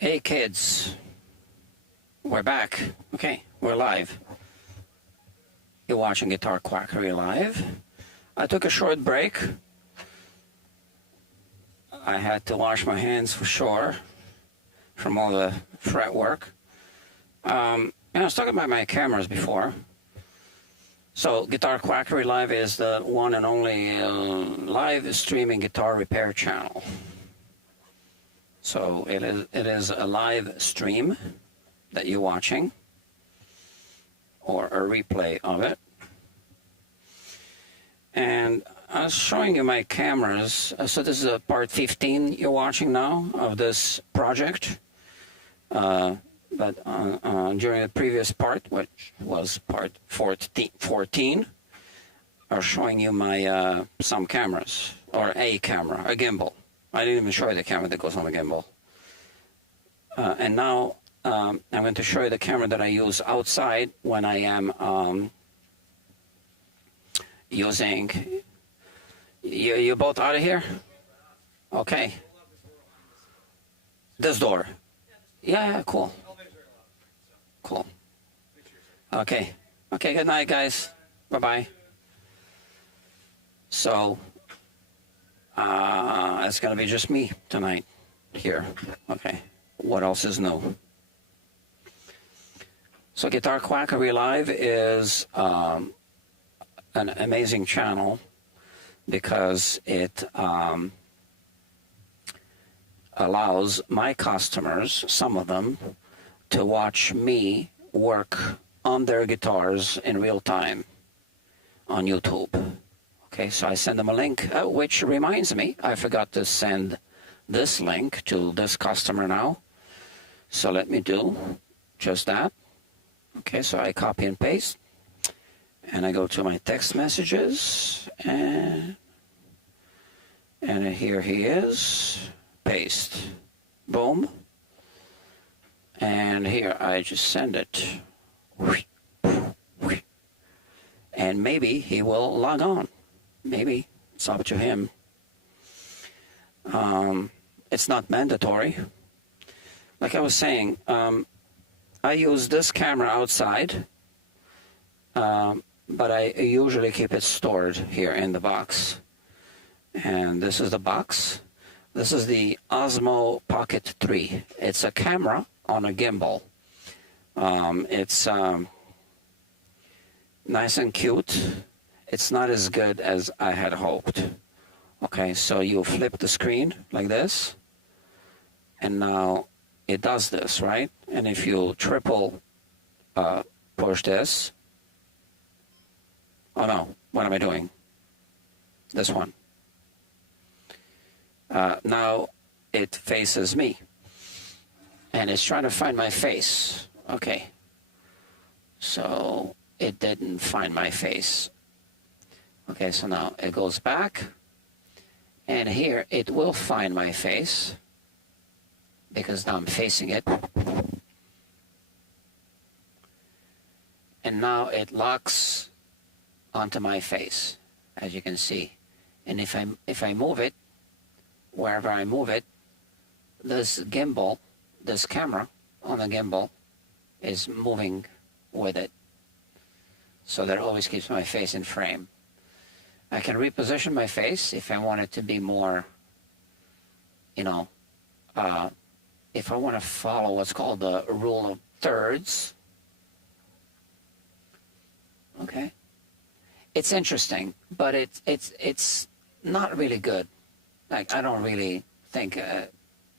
Hey kids, we're back. Okay, we're live. You're watching Guitar Quackery Live. I took a short break. I had to wash my hands for sure from all the fretwork. And I was talking about my cameras before. So Guitar Quackery Live is the one and only live streaming guitar repair channel. So it is a live stream that you're watching, or a replay of it. And I was showing you my cameras. So this is part 15 you're watching now of this project. But during the previous part, which was part 14, I was showing you my some cameras, or a camera, a gimbal. I didn't even show you the camera that goes on the gimbal. And now I'm going to show you the camera that I use outside when I am using... You both out of here? Okay. This door? Yeah, cool. Cool. Okay. Okay, good night, guys. Bye-bye. So... it's going to be just me tonight here. Okay. What else is new? So Guitar Quackery Live is an amazing channel because it allows my customers, some of them, to watch me work on their guitars in real time on YouTube. Okay, so I send them a link, which reminds me, I forgot to send this link to this customer now. So let me do just that. Okay, so I copy and paste. And I go to my text messages. And here he is. Paste. Boom. And here I just send it. And maybe he will log on. Maybe it's up to him. It's not mandatory. Like I was saying, I use this camera outside, but I usually keep it stored here in the box. And this is the box. This is the Osmo Pocket 3. It's a camera on a gimbal. It's nice and cute. It's not as good as I had hoped. Okay, so you flip the screen like this, and now it does this, right? And if you triple push this, oh no, what am I doing? This one. Now it faces me, and it's trying to find my face. Okay, so it didn't find my face. Okay, so now it goes back, and here it will find my face, because now I'm facing it. And now it locks onto my face, as you can see. And if I move it, wherever I move it, this gimbal, this camera on the gimbal is moving with it. So that always keeps my face in frame. I can reposition my face if I want it to be more, you know, if I want to follow what's called the rule of thirds. Okay. It's interesting, but it's not really good. Like, I don't really think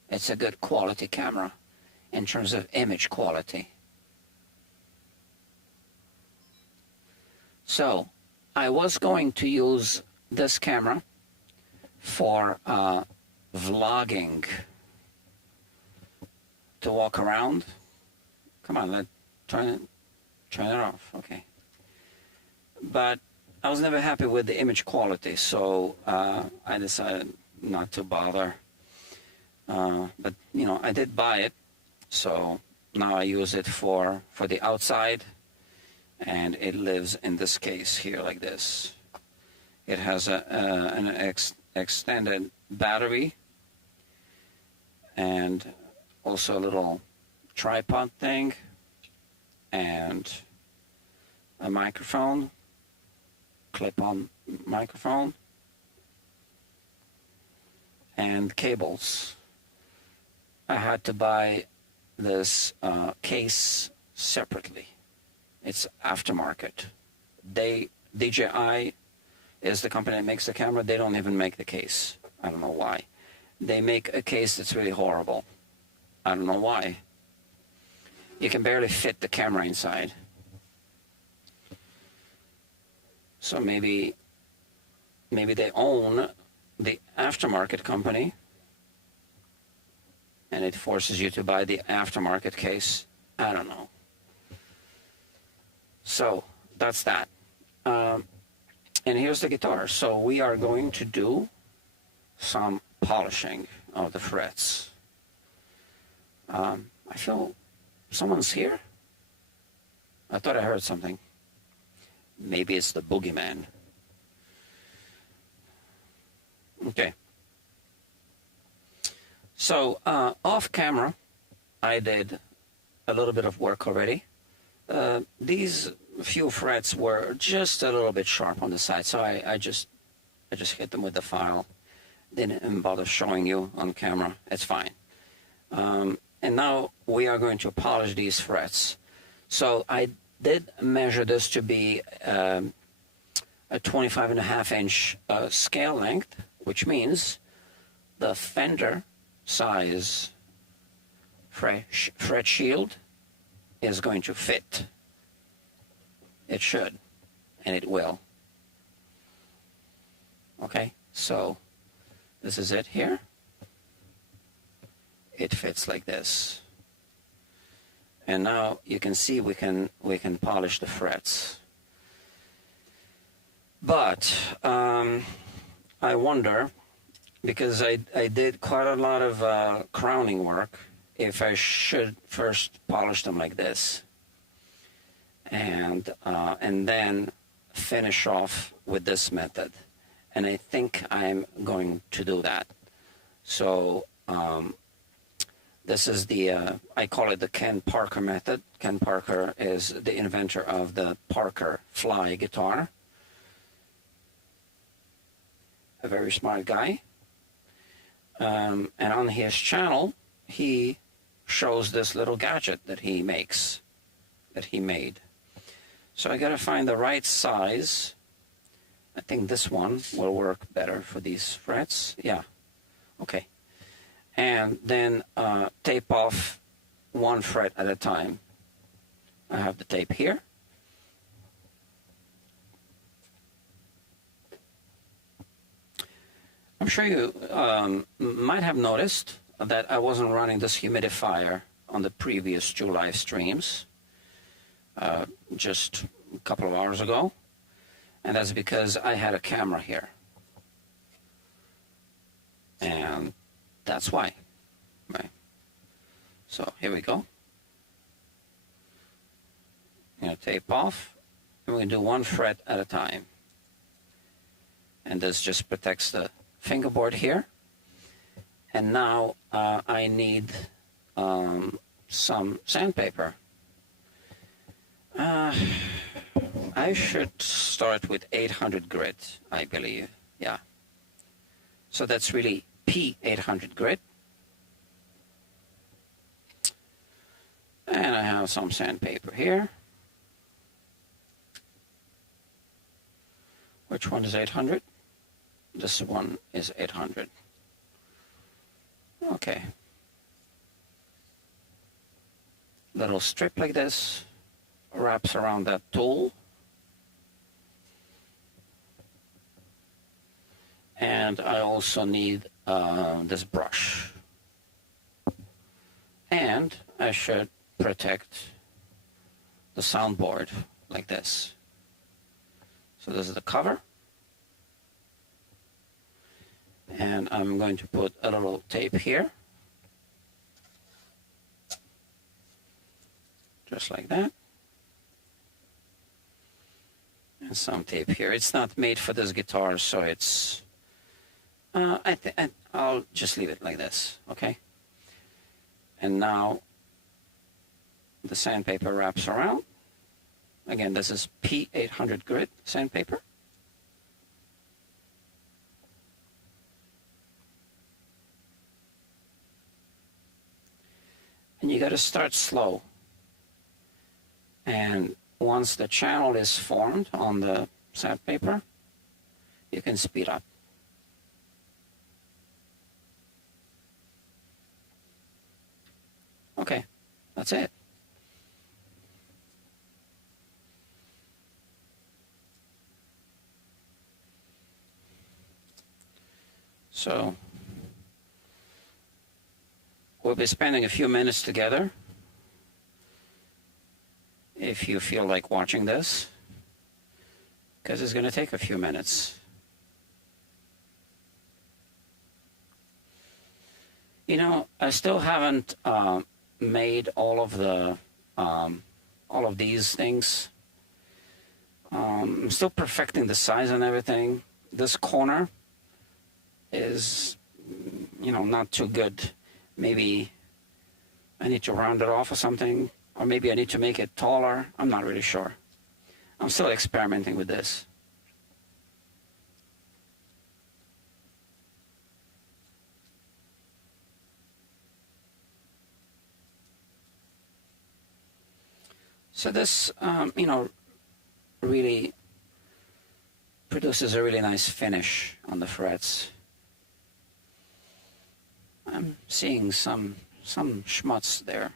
it's a good quality camera in terms of image quality. So I was going to use this camera for vlogging, to walk around. Come on, turn it off. Okay. But I was never happy with the image quality, so I decided not to bother. But you know, I did buy it, so now I use it for the outside. And it lives in this case here like this. It has an extended battery, and also a little tripod thing and a microphone, clip-on microphone, and cables. I had to buy this case separately. It's aftermarket. DJI is the company that makes the camera. They don't even make the case. I don't know why. They make a case that's really horrible. I don't know why. You can barely fit the camera inside. So maybe they own the aftermarket company and it forces you to buy the aftermarket case. I don't know. So that's that. And here's the guitar. So we are going to do some polishing of the frets. I feel someone's here. I thought I heard something. Maybe it's the boogeyman. Okay. So off camera, I did a little bit of work already. These few frets were just a little bit sharp on the side, so I just hit them with the file. Didn't bother showing you on camera. It's fine. And now we are going to polish these frets. So I did measure this to be a 25.5-inch scale length, which means the fender size fret shield is going to fit. It should, and it will. Okay, so this is it here. It fits like this. And now you can see we can polish the frets. But I wonder, because I did quite a lot of crowning work, if I should first polish them like this and then finish off with this method. And I think I'm going to do that. So this is the, I call it the Ken Parker method. Ken Parker is the inventor of the Parker Fly guitar. A very smart guy. And on his channel, he shows this little gadget that he makes, that he made. So I gotta find the right size. I think this one will work better for these frets. Yeah, okay. And then tape off one fret at a time. I have the tape here. I'm sure you might have noticed that I wasn't running this humidifier on the previous 2 live streams just a couple of hours ago. And that's because I had a camera here. And that's why. Right. So here we go. I'm going to tape off. And we're going to do 1 fret at a time. And this just protects the fingerboard here. And now I need some sandpaper. I should start with 800 grit, I believe. Yeah. So that's really P800 grit. And I have some sandpaper here. Which one is 800? This one is 800. Okay. Little strip like this wraps around that tool. And I also need this brush. And I should protect the soundboard like this. So this is the cover. And I'm going to put a little tape here. Just like that. And some tape here. It's not made for this guitar, so it's... I'll just leave it like this, okay? And now the sandpaper wraps around. Again, this is P800 grit sandpaper. And you got to start slow. And once the channel is formed on the sandpaper, you can speed up. Okay, that's it. So we'll be spending a few minutes together. If you feel like watching this, because it's going to take a few minutes. You know, I still haven't made all of these things. I'm still perfecting the size and everything. This corner is, you know, not too good. Maybe I need to round it off or something. Or maybe I need to make it taller. I'm not really sure. I'm still experimenting with this. So this, you know, really produces a really nice finish on the frets. I'm seeing some schmutz there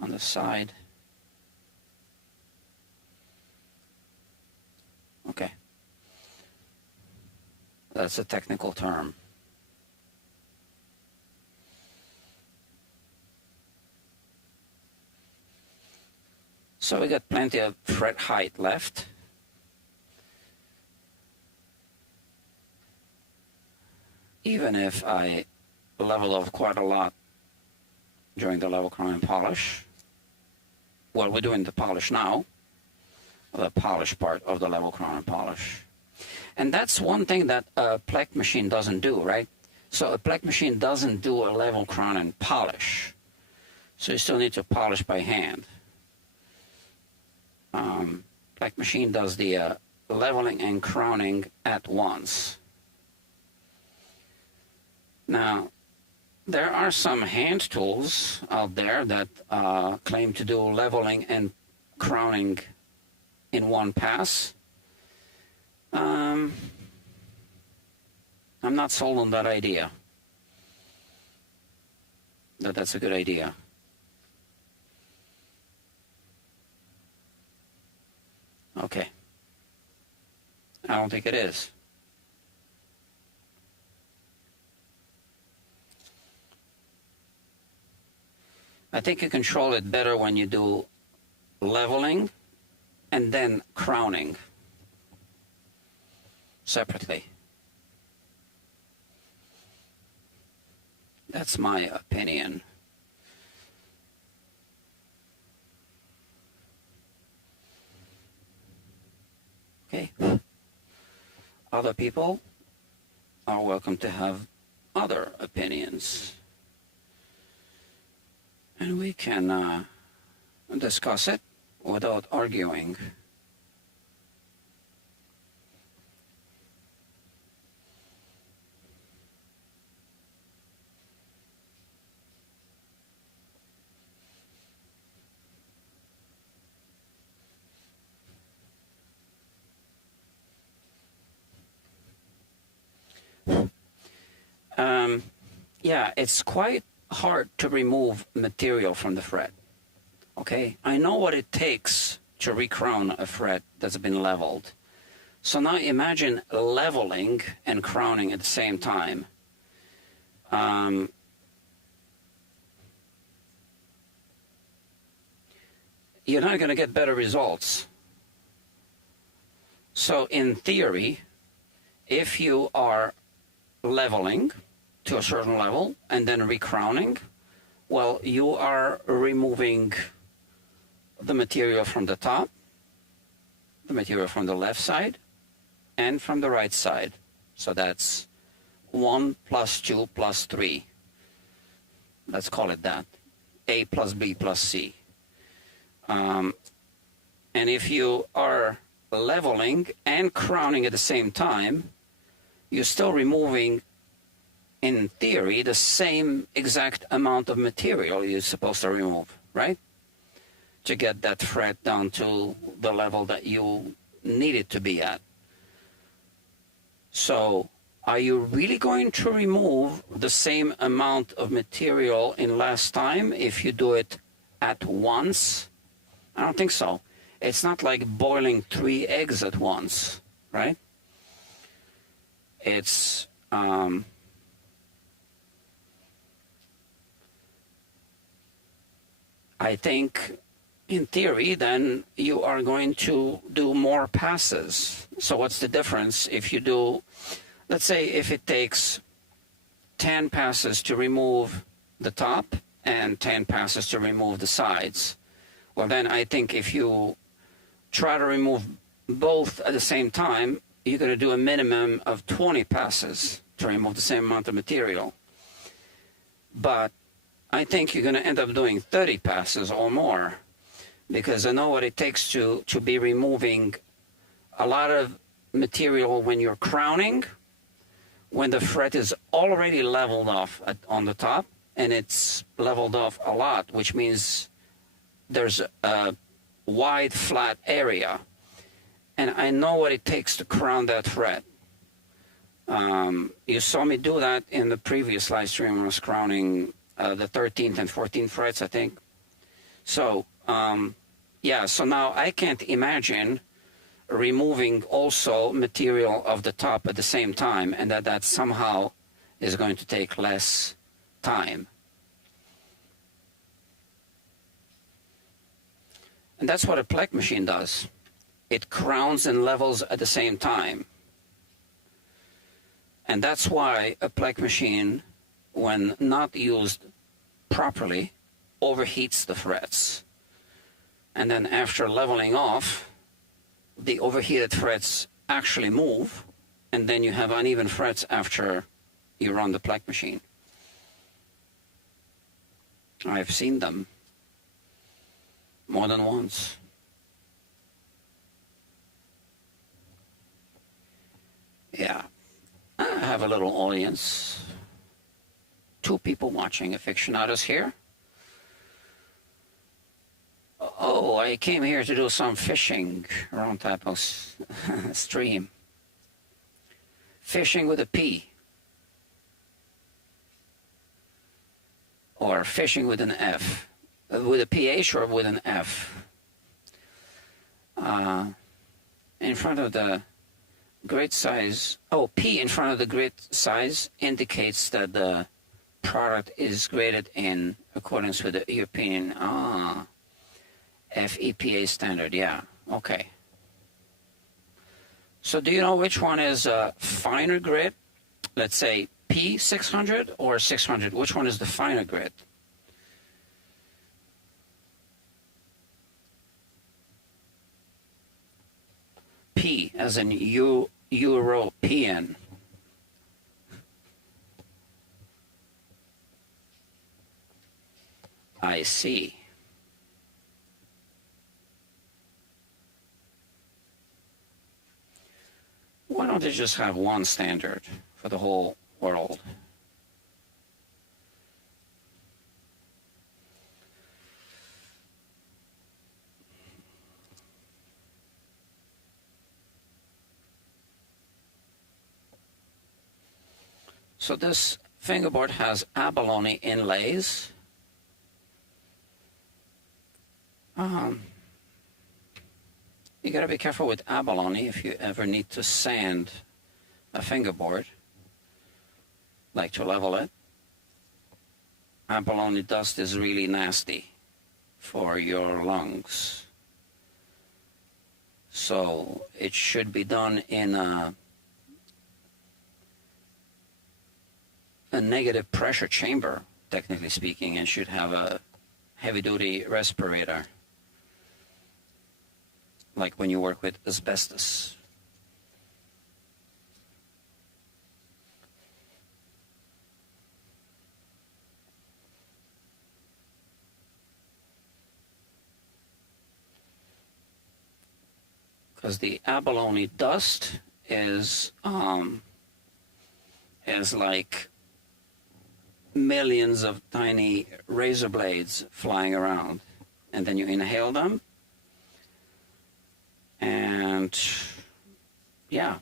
on the side. Okay. That's a technical term. So we got plenty of fret height left. Even if I level off quite a lot during the level crown and polish. Well, we're doing the polish now, the polish part of the level crown and polish. And that's one thing that a plec machine doesn't do, right? So a plec machine doesn't do a level crown and polish. So you still need to polish by hand. Plec machine does the leveling and crowning at once. Now, there are some hand tools out there that claim to do leveling and crowning in one pass. I'm not sold on that idea, that's a good idea. Okay. I don't think it is. I think you control it better when you do leveling and then crowning separately. That's my opinion. Okay. Other people are welcome to have other opinions. And we can discuss it without arguing. Yeah, it's quite hard to remove material from the fret. Okay, I know what it takes to recrown a fret that's been leveled. So now imagine leveling and crowning at the same time. You're not going to get better results. So in theory, if you are leveling to a certain level and then recrowning, well, you are removing the material from the top, the material from the left side, and from the right side. So that's 1 plus 2 plus 3. Let's call it that. A plus B plus C. And if you are leveling and crowning at the same time, you're still removing, in theory, the same exact amount of material you're supposed to remove, right? To get that fret down to the level that you need it to be at. So, are you really going to remove the same amount of material in less time if you do it at once? I don't think so. It's not like boiling 3 eggs at once, right? It's I think in theory then you are going to do more passes. So what's the difference if you do, let's say if it takes 10 passes to remove the top and 10 passes to remove the sides? Well, then I think if you try to remove both at the same time, you're going to do a minimum of 20 passes to remove the same amount of material. But I think you're going to end up doing 30 passes or more, because I know what it takes to be removing a lot of material when you're crowning, when the fret is already leveled off on the top, and it's leveled off a lot, which means there's a wide flat area, and I know what it takes to crown that fret. You saw me do that in the previous live stream when I was crowning the 13th and 14th frets, I think. So yeah, so now I can't imagine removing also material of the top at the same time, and that somehow is going to take less time. And that's what a plec machine does. It crowns and levels at the same time. And that's why a plec machine, when not used properly, overheats the frets. And then after leveling off, the overheated frets actually move, and then you have uneven frets after you run the plec machine. I've seen them more than once. Yeah, I have a little audience. 2 people watching, aficionados here. Oh, I came here to do some fishing, wrong type of stream. Fishing with a P. Or fishing with an F. With a PH or with an F. In front of the grid size, P in front of the grid size indicates that the product is graded in accordance with the European FEPA standard. Yeah, okay. So do you know which one is a finer grid? Let's say P600 or 600. Which one is the finer grid? P as in European. I see. Why don't they just have one standard for the whole world? So this fingerboard has abalone inlays. You gotta be careful with abalone if you ever need to sand a fingerboard, like to level it. Abalone dust is really nasty for your lungs. So it should be done in a negative pressure chamber, technically speaking, and should have a heavy-duty respirator, like when you work with asbestos. because the abalone dust is like millions of tiny razor blades flying around, and then you inhale them, and yeah,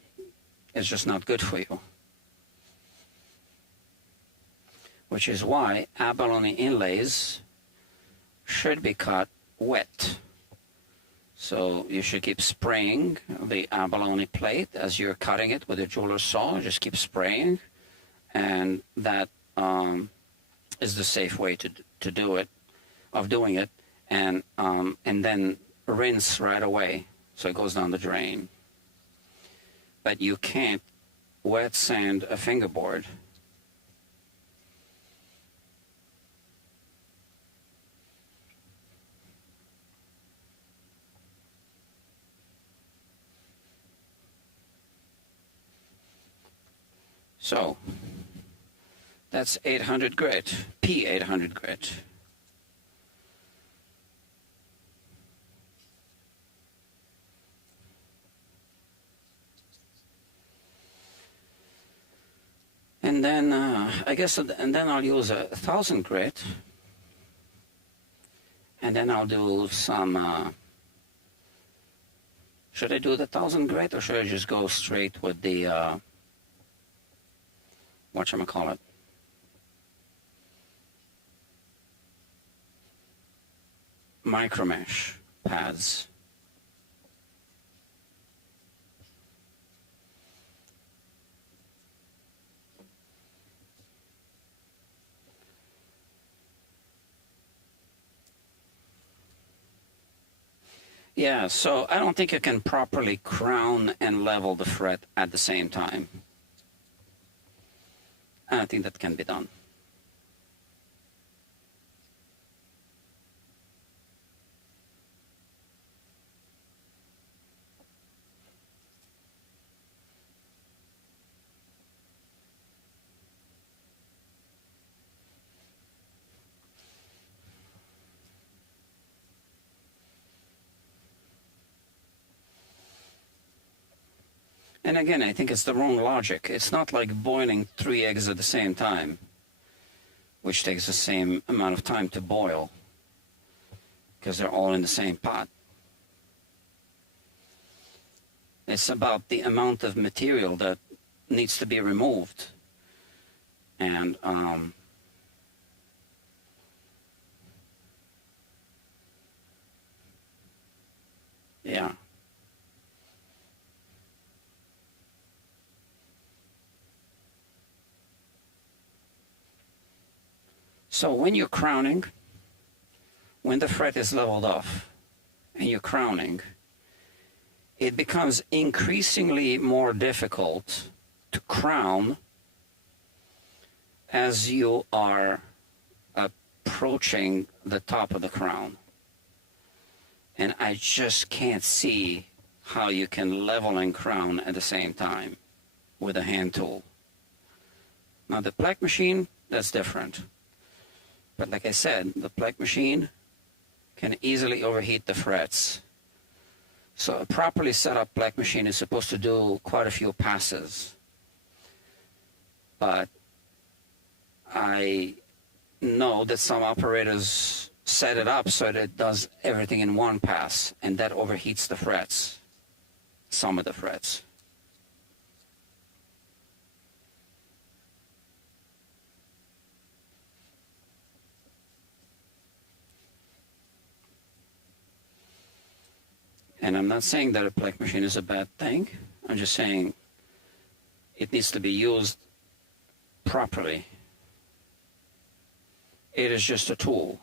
it's just not good for you. Which is why abalone inlays should be cut wet. So you should keep spraying the abalone plate as you're cutting it with a jeweler's saw. Just keep spraying, and that is the safe way to do it, of doing it, and then rinse right away so it goes down the drain. But you can't wet sand a fingerboard. So that's 800 grit, P800 grit. And then I guess, and then I'll use 1,000 grit, and then I'll do some. Should I do the 1,000 grit, or should I just go straight with the whatchamacallit? Micromesh pads. Yeah, so I don't think you can properly crown and level the fret at the same time. I don't think that can be done. And again, I think it's the wrong logic. It's not like boiling 3 eggs at the same time, which takes the same amount of time to boil, because they're all in the same pot. It's about the amount of material that needs to be removed. And yeah. So when you're crowning, when the fret is leveled off and you're crowning, it becomes increasingly more difficult to crown as you are approaching the top of the crown. And I just can't see how you can level and crown at the same time with a hand tool. Now the plaque machine, that's different. But like I said, the plaque machine can easily overheat the frets. So a properly set up plaque machine is supposed to do quite a few passes. But I know that some operators set it up so that it does everything in one pass, and that overheats the frets, some of the frets. And I'm not saying that a plaque machine is a bad thing. I'm just saying it needs to be used properly. It is just a tool.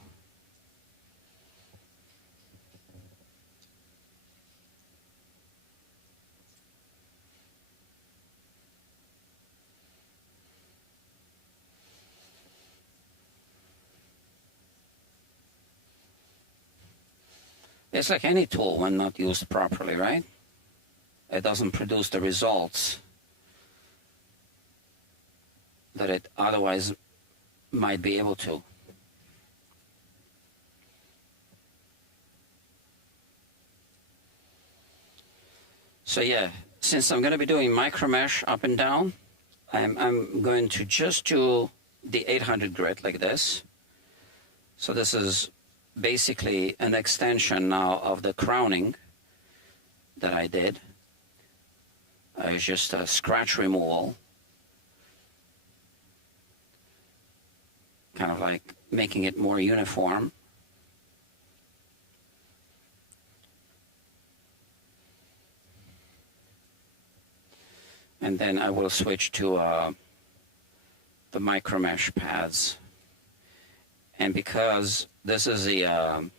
It's like any tool when not used properly, right? It doesn't produce the results that it otherwise might be able to. So yeah, since I'm going to be doing micro mesh up and down, I'm going to just do the 800 grit like this. So this is basically an extension now of the crowning that I did. It's just a scratch removal, kind of like making it more uniform. And then I will switch to the micro mesh pads. And because this is the,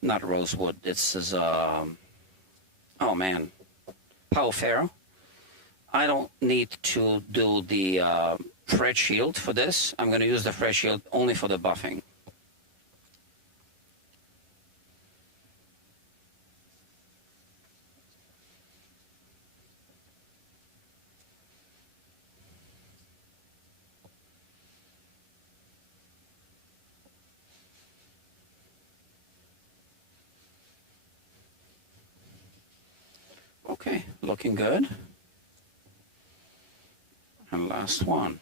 not rosewood, this is, oh man, Pau Ferro. I don't need to do the fret shield for this. I'm going to use the fret shield only for the buffing. Okay, looking good. And last one.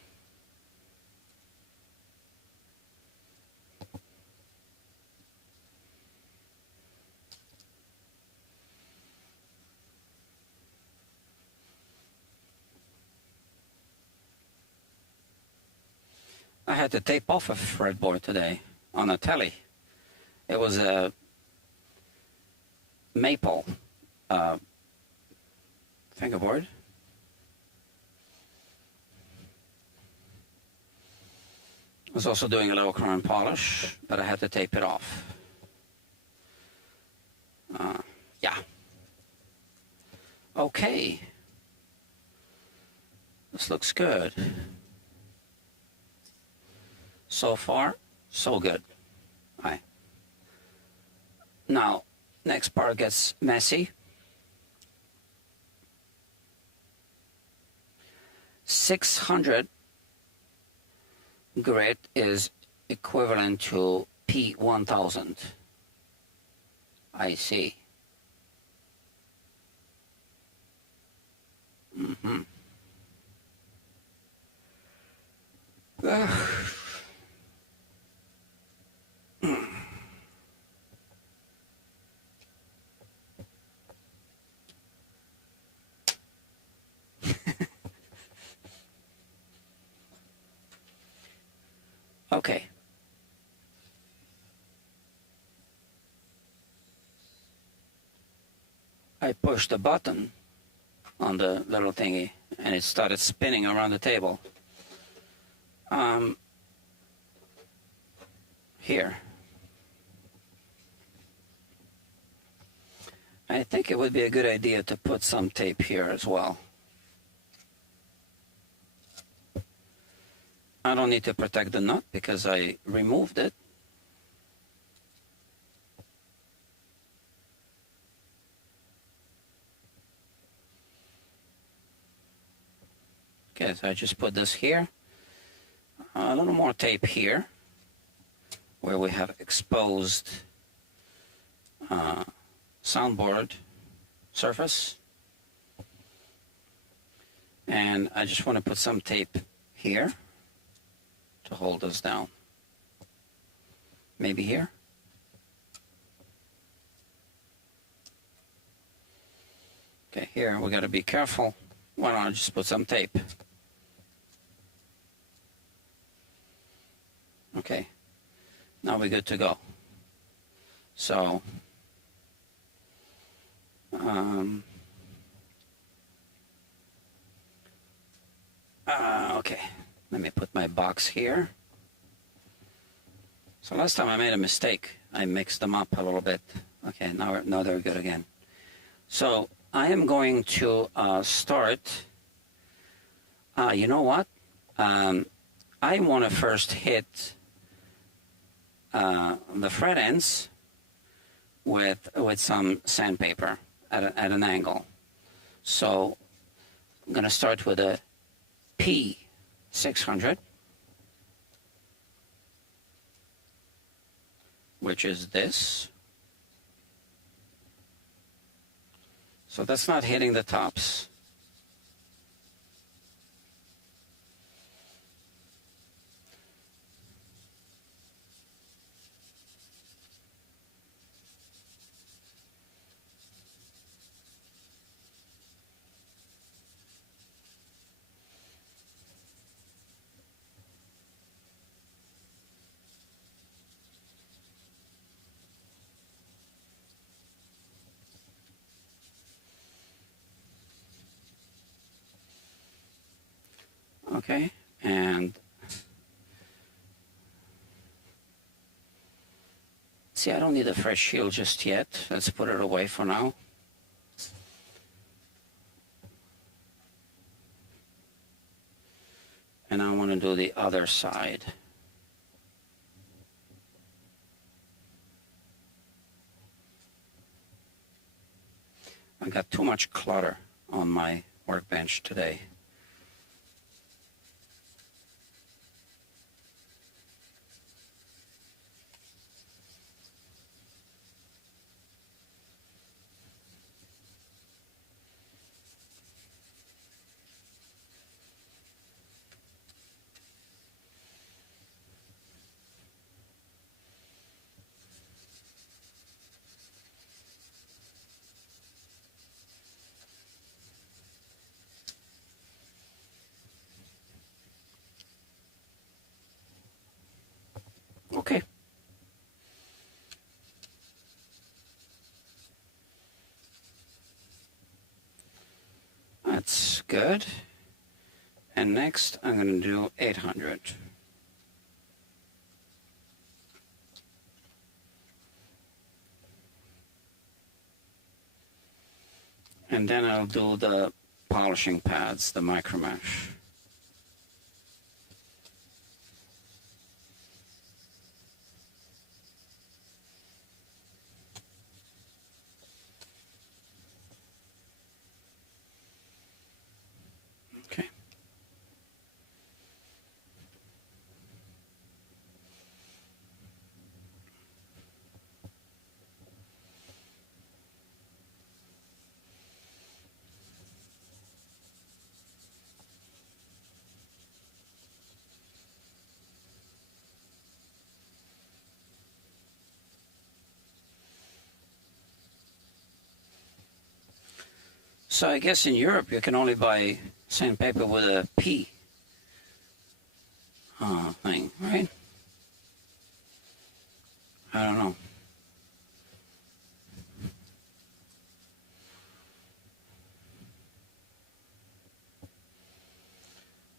I had to tape off a fretboard today on a telly. It was a maple fingerboard. I was also doing a low current polish, but I had to tape it off. Yeah. Okay. This looks good. So far, so good. All right. Now, next part gets messy. 600 grit is equivalent to P1000. I see. Okay. I pushed the button on the little thingy and it started spinning around the table. Here. I think it would be a good idea to put some tape here as well. I don't need to protect the nut because I removed it. Okay, so I just put this here. A little more tape here where we have exposed soundboard surface. And I just want to put some tape here to hold us down. Maybe here. Okay, here we got to be careful. Why don't I just put some tape? Okay, now we're good to go. So, okay, let me put my box here. So last time I made a mistake. I mixed them up a little bit. Okay, now they're good again. So I am going to start, you know what? I want to first hit the fret ends with some sandpaper at an angle. So I'm going to start with a P600, which is this. So that's not hitting the tops. Okay, and see, I don't need a fresh shield just yet. Let's put it away for now. And I want to do the other side. I got too much clutter on my workbench today. Okay. That's good. And next, I'm going to do 800. And then I'll do the polishing pads, the micro mesh. Okay. So I guess in Europe you can only buy sandpaper with a P thing, right? I don't know.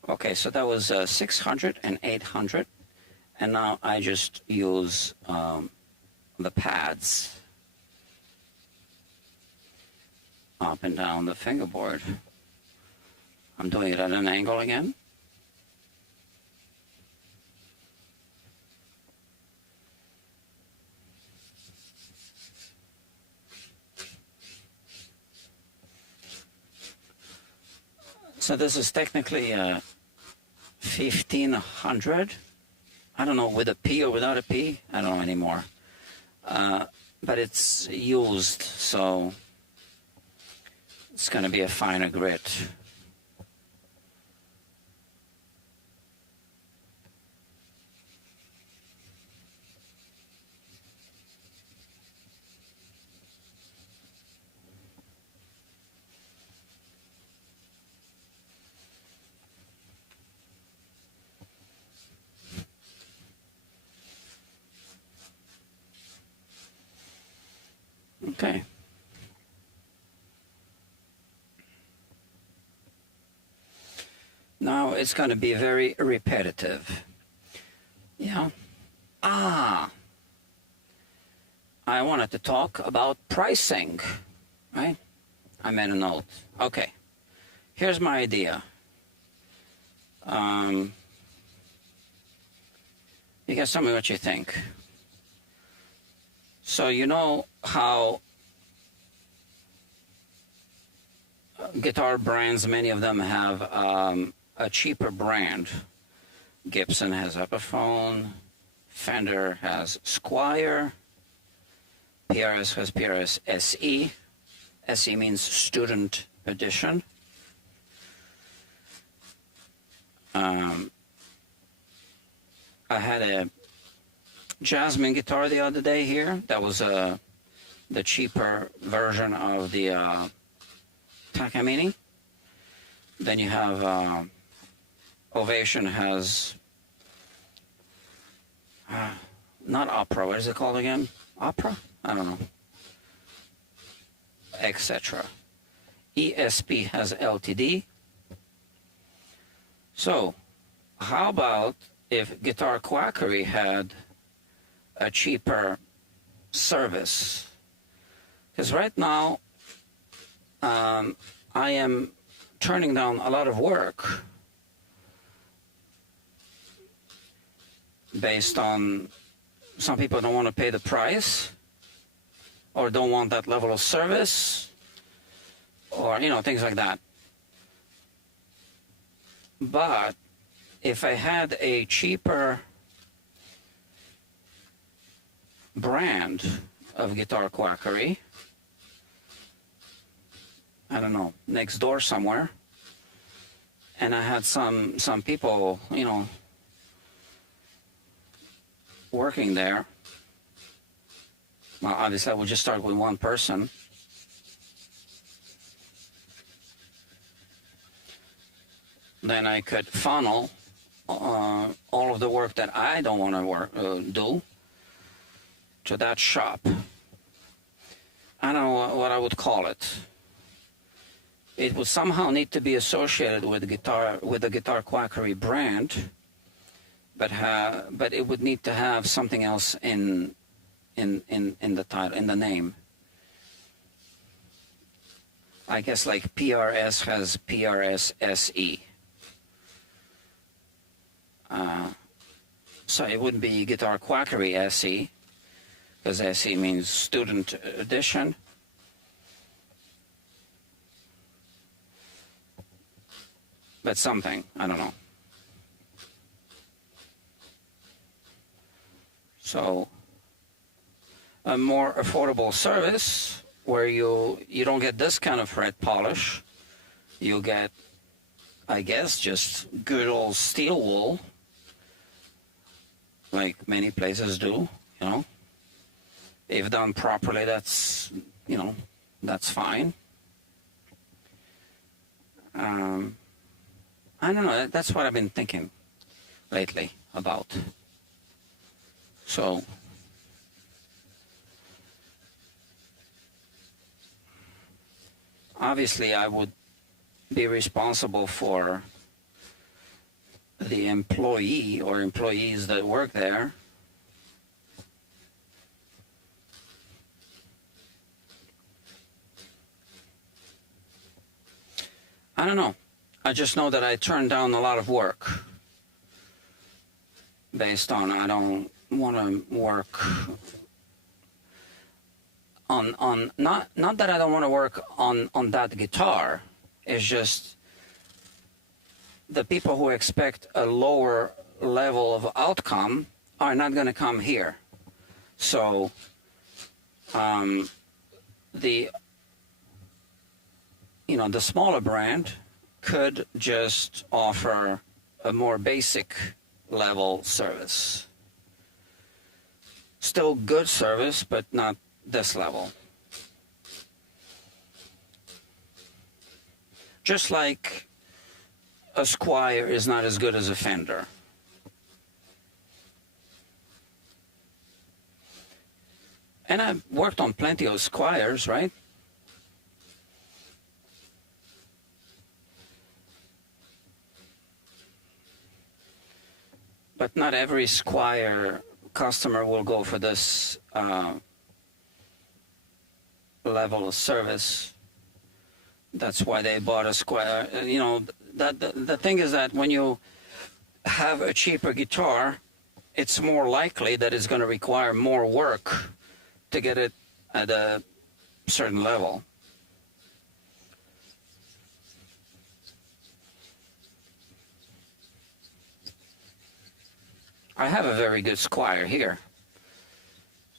Okay, so that was 600 and 800. And now I just use the pads up and down the fingerboard. I'm doing it at an angle again. So this is technically 1500. I don't know, with a P or without a P. I don't know anymore. But it's used, so it's going to be a finer grit. Okay. Now it's going to be very repetitive. Yeah. I wanted to talk about pricing, right? I made a note. Okay. Here's my idea. You guys tell me what you think. So you know how guitar brands, many of them have a cheaper brand. Gibson has Epiphone, Fender has Squier, PRS has PRS SE, SE means Student Edition. I had a Jasmine guitar the other day here. That was the cheaper version of the Takamine. Then you have Ovation has not Opera. What is it called again? Opera? I don't know. Etc. ESP has LTD. So, how about if Guitar Quackery had a cheaper service? Because right now, I am turning down a lot of work based on some people don't want to pay the price or don't want that level of service or, you know, things like that. But if I had a cheaper brand of Guitar Quackery, I don't know, next door somewhere, and I had some people, you know, working there. Well, obviously I would just start with one person. Then I could funnel all of the work that I don't want to do to that shop. I don't know what I would call it. It would somehow need to be associated with the Guitar Quackery brand, but it would need to have something else in the title, in the name. I guess like PRS has PRS SE. So it wouldn't be Guitar Quackery SE, because SE means Student Edition. But something, I don't know. So a more affordable service where you don't get this kind of fret polish. You get, I guess, just good old steel wool, like many places do, you know. If done properly, that's, you know, that's fine. I don't know, that's what I've been thinking lately about. So, obviously I would be responsible for the employee or employees that work there. I don't know. I just know that I turned down a lot of work based on I don't want to work on not that I don't want to work on that guitar. It's just the people who expect a lower level of outcome are not going to come here. So the smaller brand could just offer a more basic level service. Still good service, but not this level. Just like a Squire is not as good as a Fender. And I've worked on plenty of Squires, right? But not every Squire customer will go for this level of service. That's why they bought a Squire. You know, the thing is that when you have a cheaper guitar, it's more likely that it's going to require more work to get it at a certain level. I have a very good Squire here.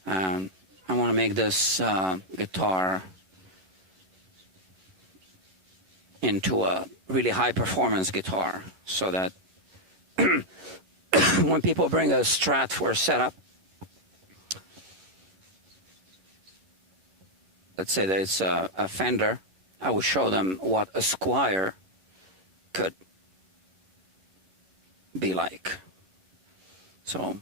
I want to make this guitar into a really high performance guitar, so that when people bring a Strat for a setup, let's say that it's a Fender, I would show them what a Squire could be like. So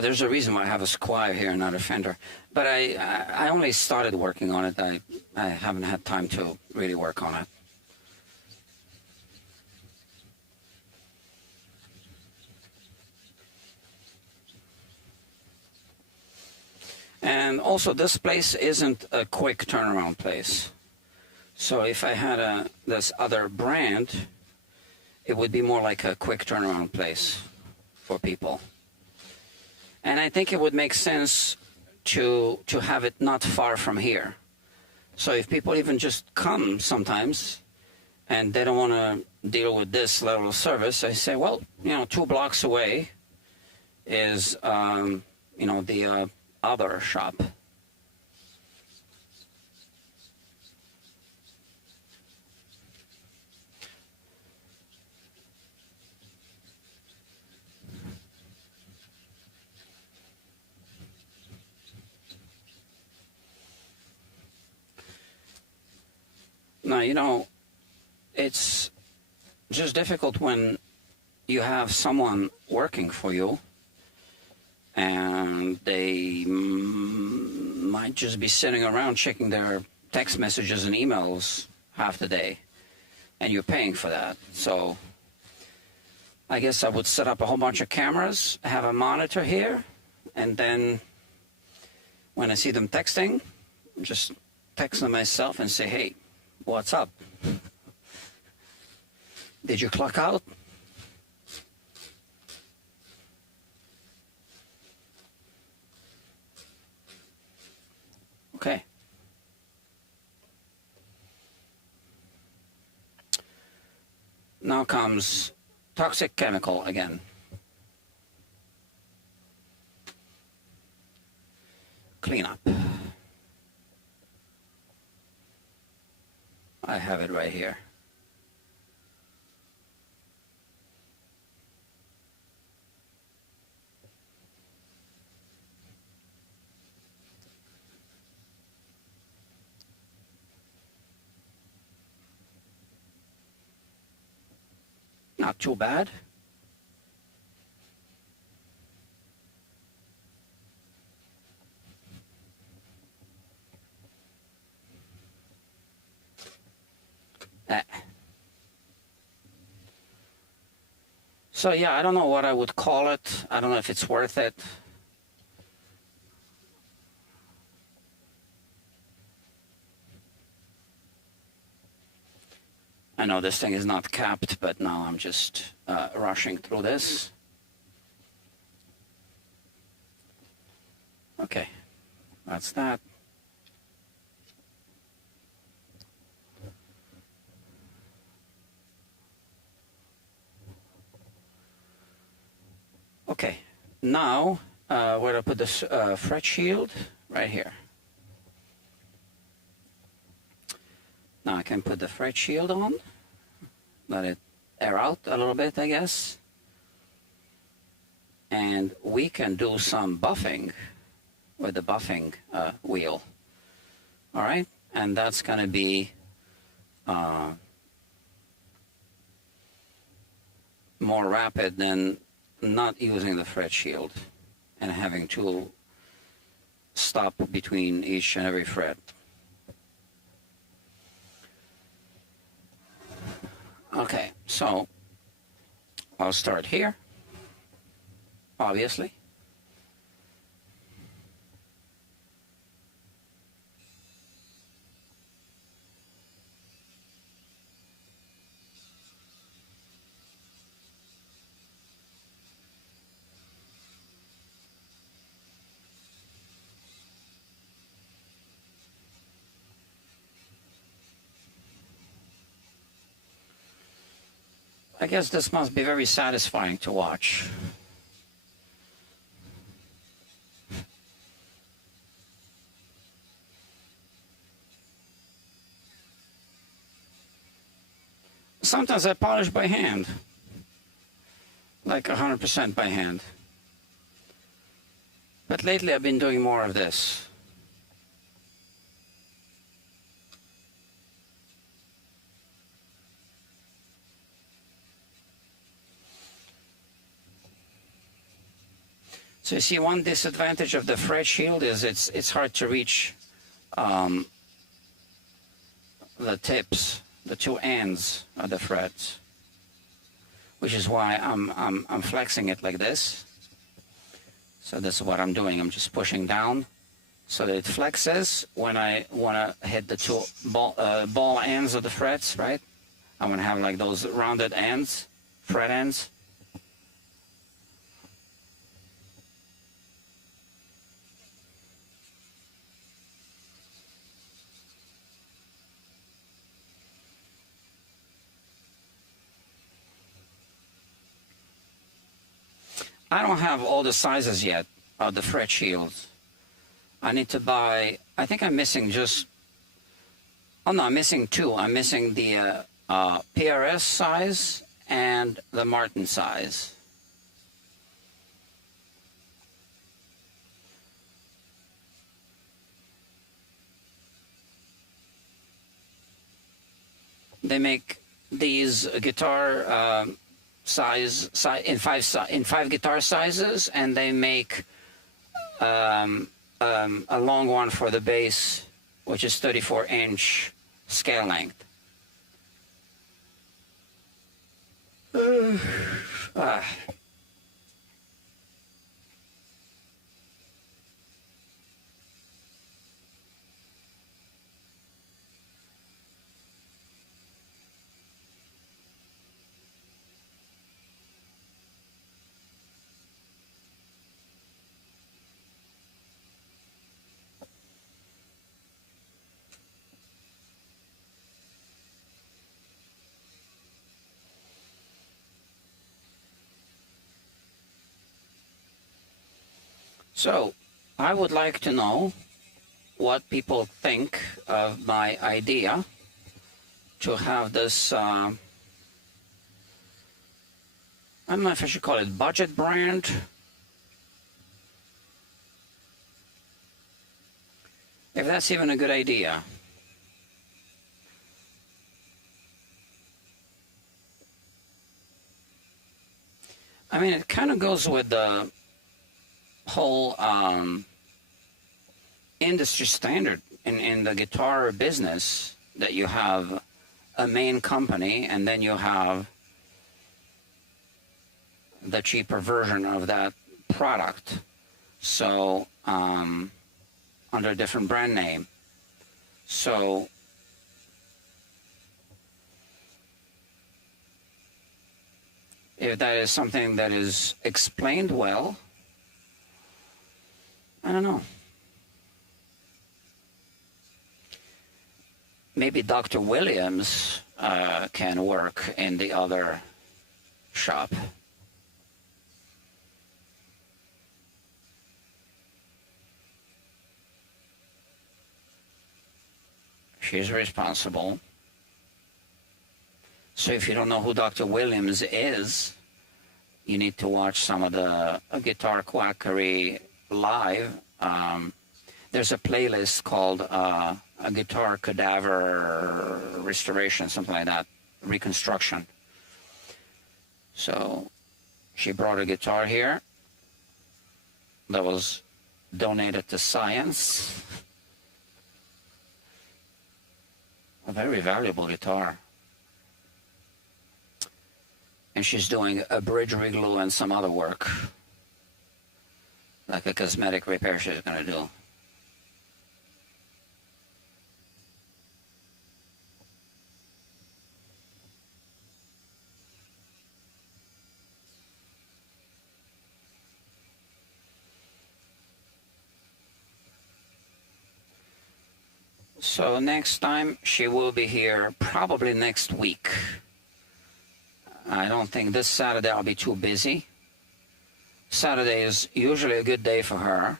there's a reason why I have a Squire here and not a Fender. But I only started working on it. I haven't had time to really work on it. And also, this place isn't a quick turnaround place. So if I had this other brand, it would be more like a quick turnaround place for people. And I think it would make sense to have it not far from here. So if people even just come sometimes and they don't want to deal with this level of service, I say, well, 2 blocks away is, the other shop. Now, it's just difficult when you have someone working for you and they might just be sitting around checking their text messages and emails half the day, and you're paying for that. So I guess I would set up a whole bunch of cameras, have a monitor here, and then when I see them texting, just text them myself and say, hey, what's up? Did you clock out? Okay. Now comes toxic chemical again. Cleanup. I have it right here. Not too bad. So yeah, I don't know what I would call it. I don't know if it's worth it. I know this thing is not capped, but now I'm just rushing through this. Okay, that's that. Okay, now we're going to put this fret shield right here. Now I can put the fret shield on, let it air out a little bit, I guess. And we can do some buffing with the buffing wheel. All right, and that's going to be more rapid than not using the fret shield and having to stop between each and every fret. Okay, so I'll start here, obviously. I guess this must be very satisfying to watch. sometimes I polish by hand, like 100% by hand. But lately I've been doing more of this. So you see, one disadvantage of the fret shield is it's hard to reach the tips, the two ends of the frets, which is why I'm flexing it like this. So this is what I'm doing. I'm just pushing down so that it flexes when I want to hit the two ball ends of the frets, right? I want to have like those rounded ends, fret ends. I don't have all the sizes yet of the fret shields. I need to buy, I think I'm missing just, oh no, I'm missing two. I'm missing the PRS size and the Martin size. They make these guitar size in five guitar sizes, and they make a long one for the bass, which is 34-inch scale length. So, I would like to know what people think of my idea to have this, I don't know if I should call it budget brand. If that's even a good idea. I mean, it kind of goes with the whole industry standard in the guitar business, that you have a main company and then you have the cheaper version of that product, so under a different brand name. So if that is something that is explained well, I don't know. Maybe Dr. Williams can work in the other shop. She's responsible. So if you don't know who Dr. Williams is, you need to watch some of the Guitar Quackery live. There's a playlist called a Guitar Cadaver Restoration, something like that, Reconstruction. So she brought a guitar here that was donated to science. A very valuable guitar. And she's doing a bridge reglue and some other work, like a cosmetic repair she's going to do. So next time she will be here, probably next week. I don't think this Saturday I'll be too busy. Saturday is usually a good day for her.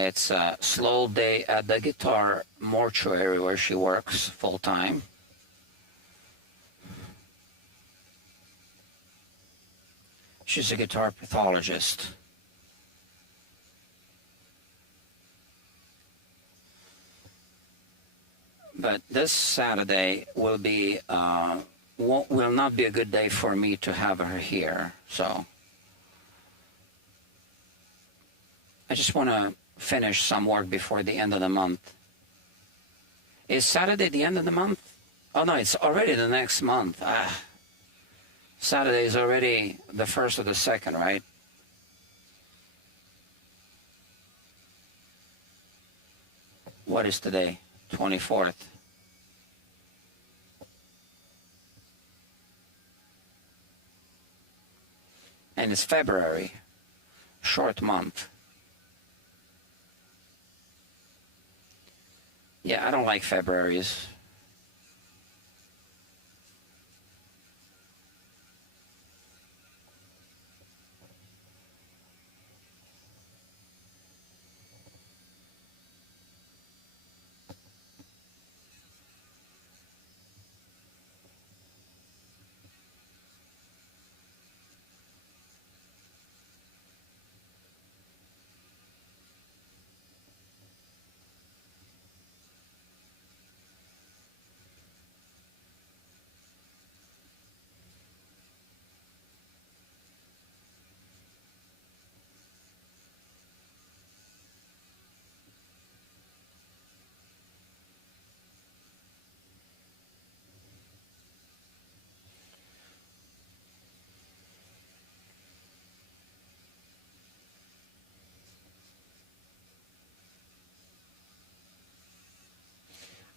It's a slow day at the guitar mortuary where she works full-time. She's a guitar pathologist. But this Saturday will be will not be a good day for me to have her here. So I just want to finish some work before the end of the month. Is Saturday the end of the month? Oh no, it's already the next month. Saturday is already the 1st or the 2nd, right? What is today? 24th. And it's February, short month. Yeah, I don't like Februaries.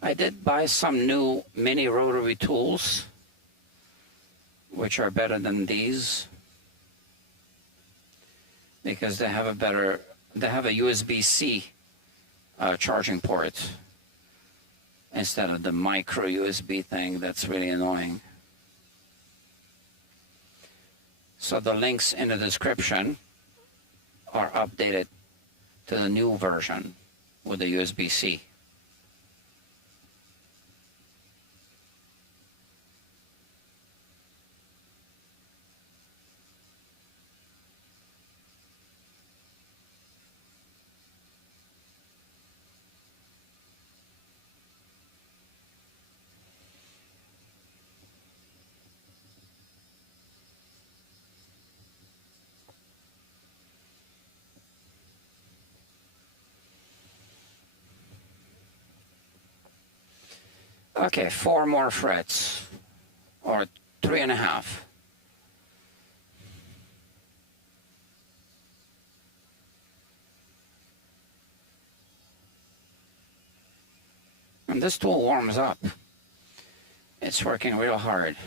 I did buy some new mini rotary tools, which are better than these, because they have a USB-C charging port instead of the micro USB thing that's really annoying. So the links in the description are updated to the new version with the USB-C. Okay, 4 more frets, or 3.5. And this tool warms up. It's working real hard.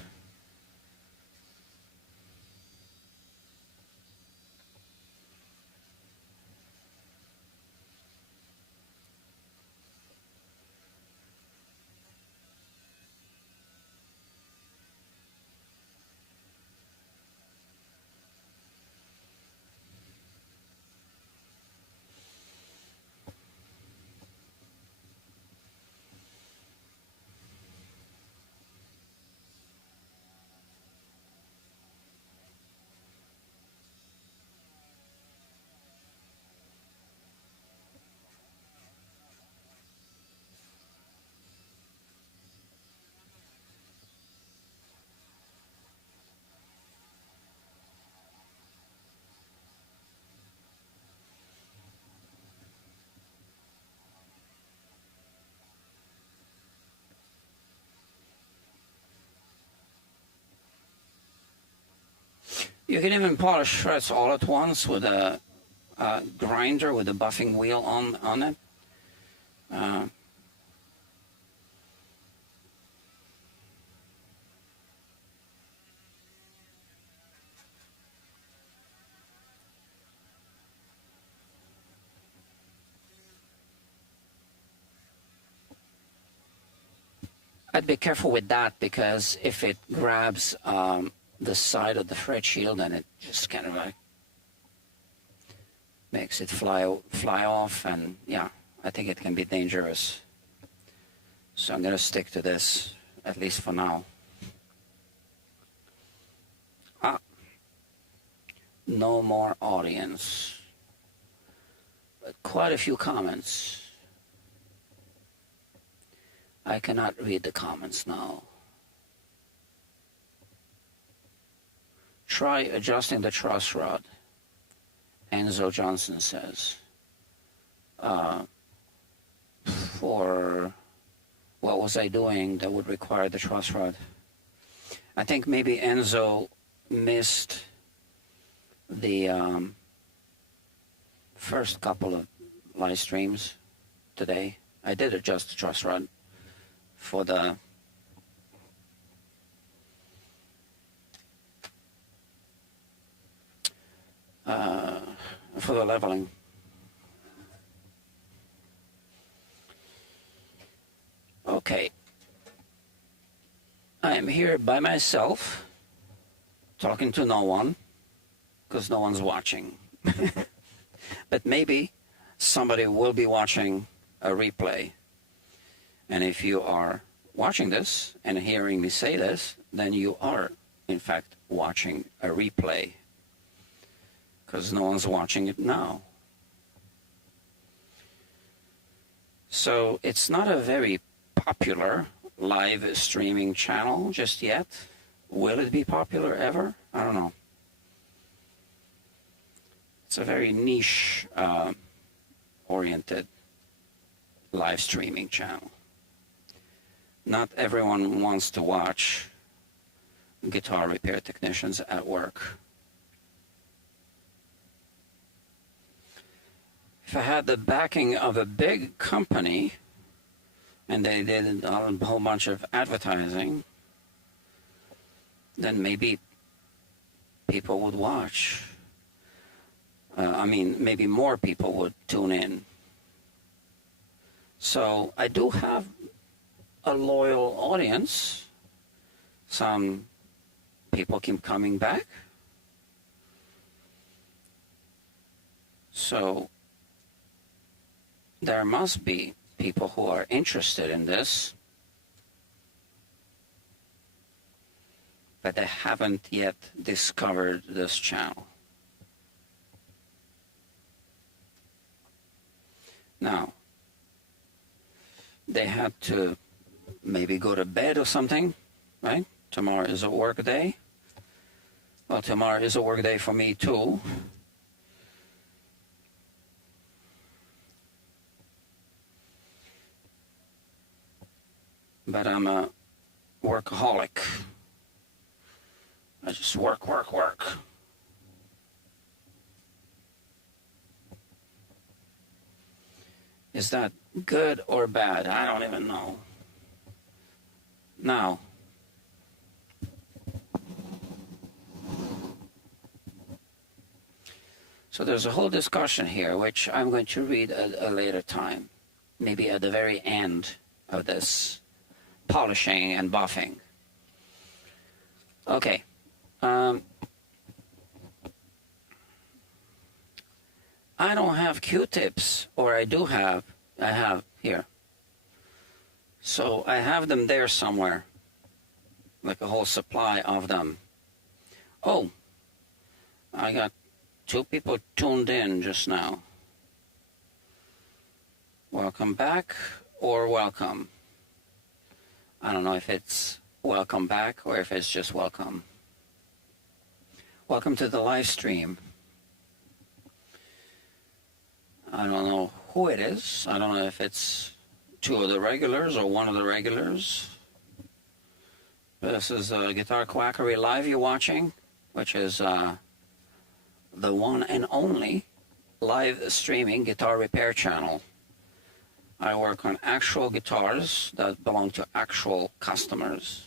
You can even polish frets all at once with a grinder with a buffing wheel on it. I'd be careful with that, because if it grabs the side of the fret shield, and it just kind of like makes it fly off, and yeah, I think it can be dangerous. So I'm going to stick to this, at least for now. No more audience, but quite a few comments. I cannot read the comments now. Try adjusting the truss rod, Enzo Johnson says. For what was I doing that would require the truss rod? I think maybe Enzo missed the first couple of live streams today. I did adjust the truss rod for the leveling. Okay, I am here by myself, talking to no one, because no one's watching. But maybe somebody will be watching a replay. And if you are watching this and hearing me say this, then you are, in fact, watching a replay, because no one's watching it now. So it's not a very popular live streaming channel just yet. Will it be popular ever? I don't know. It's a very niche oriented live streaming channel. Not everyone wants to watch guitar repair technicians at work. If I had the backing of a big company and they did a whole bunch of advertising, then maybe people would watch. Maybe more people would tune in. So I do have a loyal audience. Some people keep coming back. So there must be people who are interested in this, but they haven't yet discovered this channel. Now, they had to maybe go to bed or something, right? Tomorrow is a work day. Well, tomorrow is a work day for me too. But I'm a workaholic. I just work. Is that good or bad? I don't even know. Now, so there's a whole discussion here, which I'm going to read at a later time, maybe at the very end of this polishing and buffing. Okay. I don't have Q-tips, or I have here. So I have them there somewhere, like a whole supply of them. Oh, I got 2 people tuned in just now. Welcome back or welcome. I don't know if it's welcome back or if it's just welcome. Welcome to the live stream. I don't know who it is. I don't know if it's 2 of the regulars or 1 of the regulars. This is Guitar Quackery Live you're watching, which is the one and only live streaming guitar repair channel. I work on actual guitars that belong to actual customers,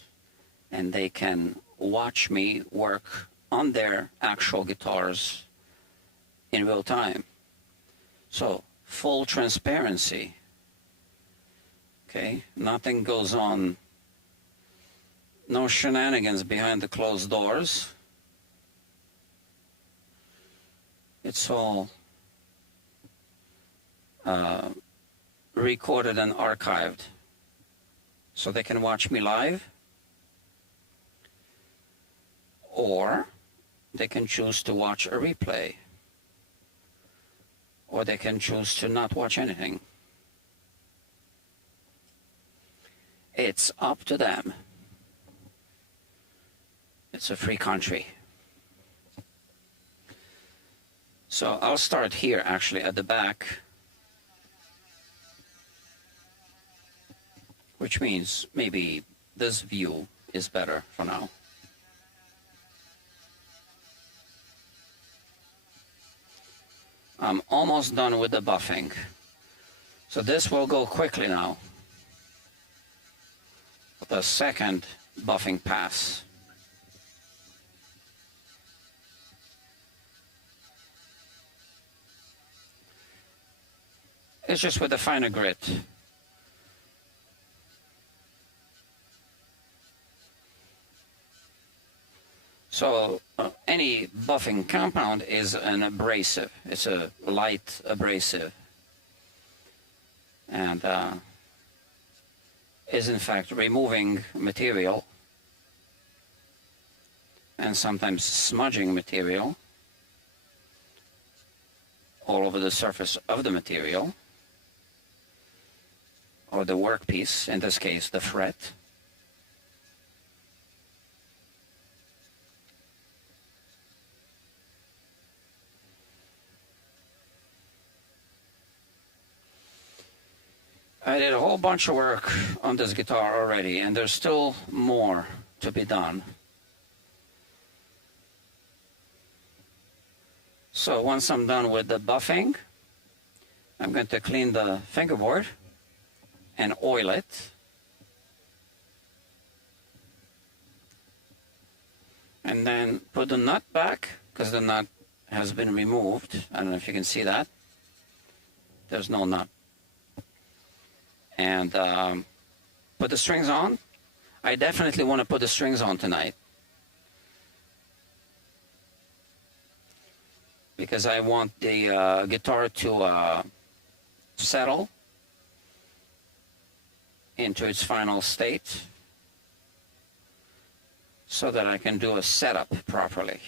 and they can watch me work on their actual guitars in real time. So, full transparency. Okay, nothing goes on. No shenanigans behind the closed doors. It's all recorded and archived, so they can watch me live, or they can choose to watch a replay, or they can choose to not watch anything. It's up to them. It's a free country. So I'll start here, actually, at the back, which means maybe this view is better for now. I'm almost done with the buffing. So this will go quickly now. The second buffing pass. It's just with a finer grit. So any buffing compound is an abrasive. It's a light abrasive, and is in fact removing material and sometimes smudging material all over the surface of the material, or the workpiece, in this case the fret. I did a whole bunch of work on this guitar already, and there's still more to be done. So once I'm done with the buffing, I'm going to clean the fingerboard and oil it. And then put the nut back, because the nut has been removed. I don't know if you can see that. There's no nut. And put the strings on. I definitely want to put the strings on tonight, because I want the guitar to settle into its final state so that I can do a setup properly.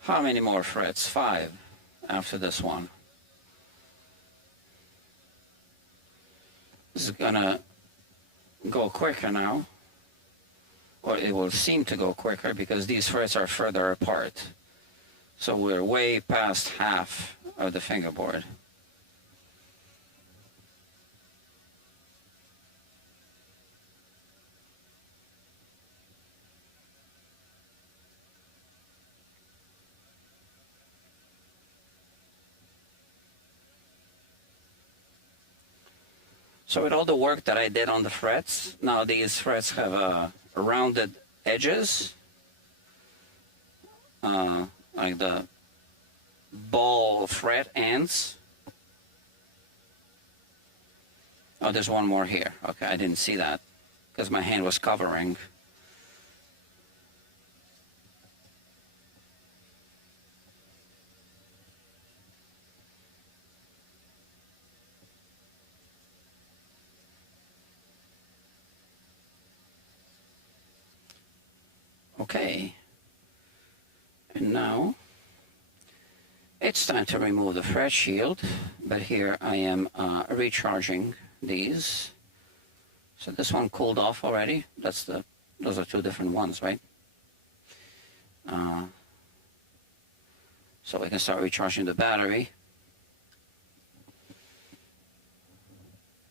How many more frets? 5 after this one. This is gonna go quicker now, or it will seem to go quicker because these frets are further apart. So we're way past half of the fingerboard. So with all the work that I did on the frets, now these frets have rounded edges, like the ball fret ends. Oh, there's one more here. Okay, I didn't see that because my hand was covering. Okay, and now it's time to remove the fret shield, but here I am recharging these. So this one cooled off already. Those are 2 different ones, right? So we can start recharging the battery.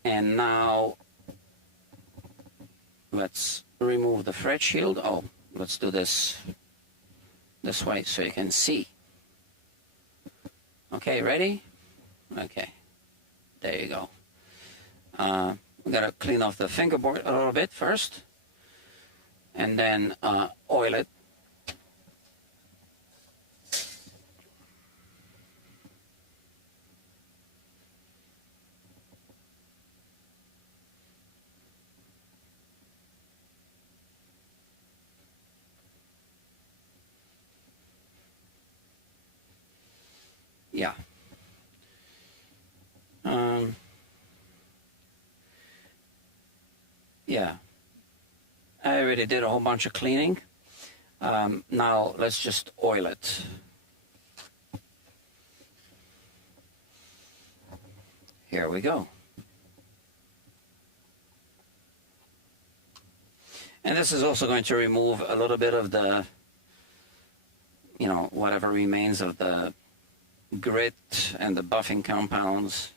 And now let's remove the fret shield. Oh, let's do this way so you can see. Okay, ready? Okay, there you go. We gotta clean off the fingerboard a little bit first, and then oil it. yeah. Yeah, I already did a whole bunch of cleaning. Now let's just oil it. Here we go. And this is also going to remove a little bit of the, you know, whatever remains of the grit and the buffing compounds.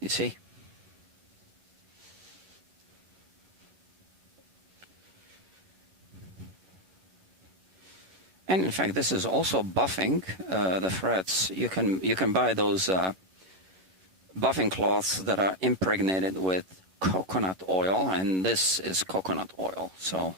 You see? And in fact, this is also buffing the frets. You can buy those buffing cloths that are impregnated with coconut oil, and this is coconut oil. So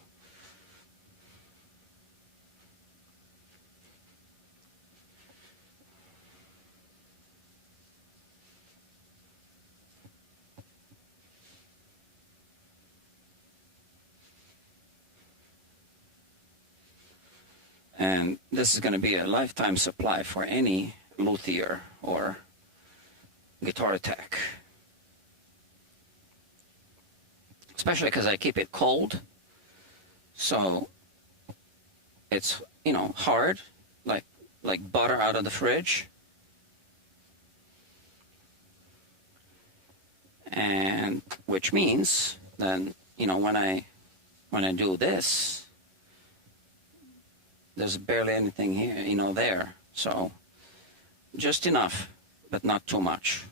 and this is going to be a lifetime supply for any luthier or guitar tech. Especially because I keep it cold, so it's, you know, hard, like butter out of the fridge. And which means then, you know, when I do this, there's barely anything here, you know, there. So just enough, but not too much.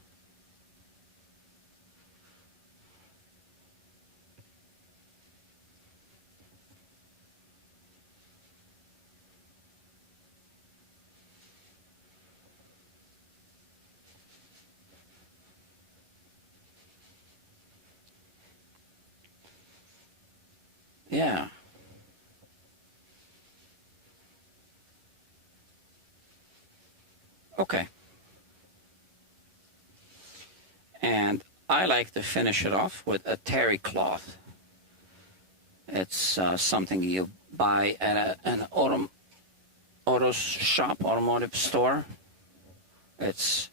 Yeah. Okay. And I like to finish it off with a terry cloth. It's something you buy at an auto shop, automotive store. It's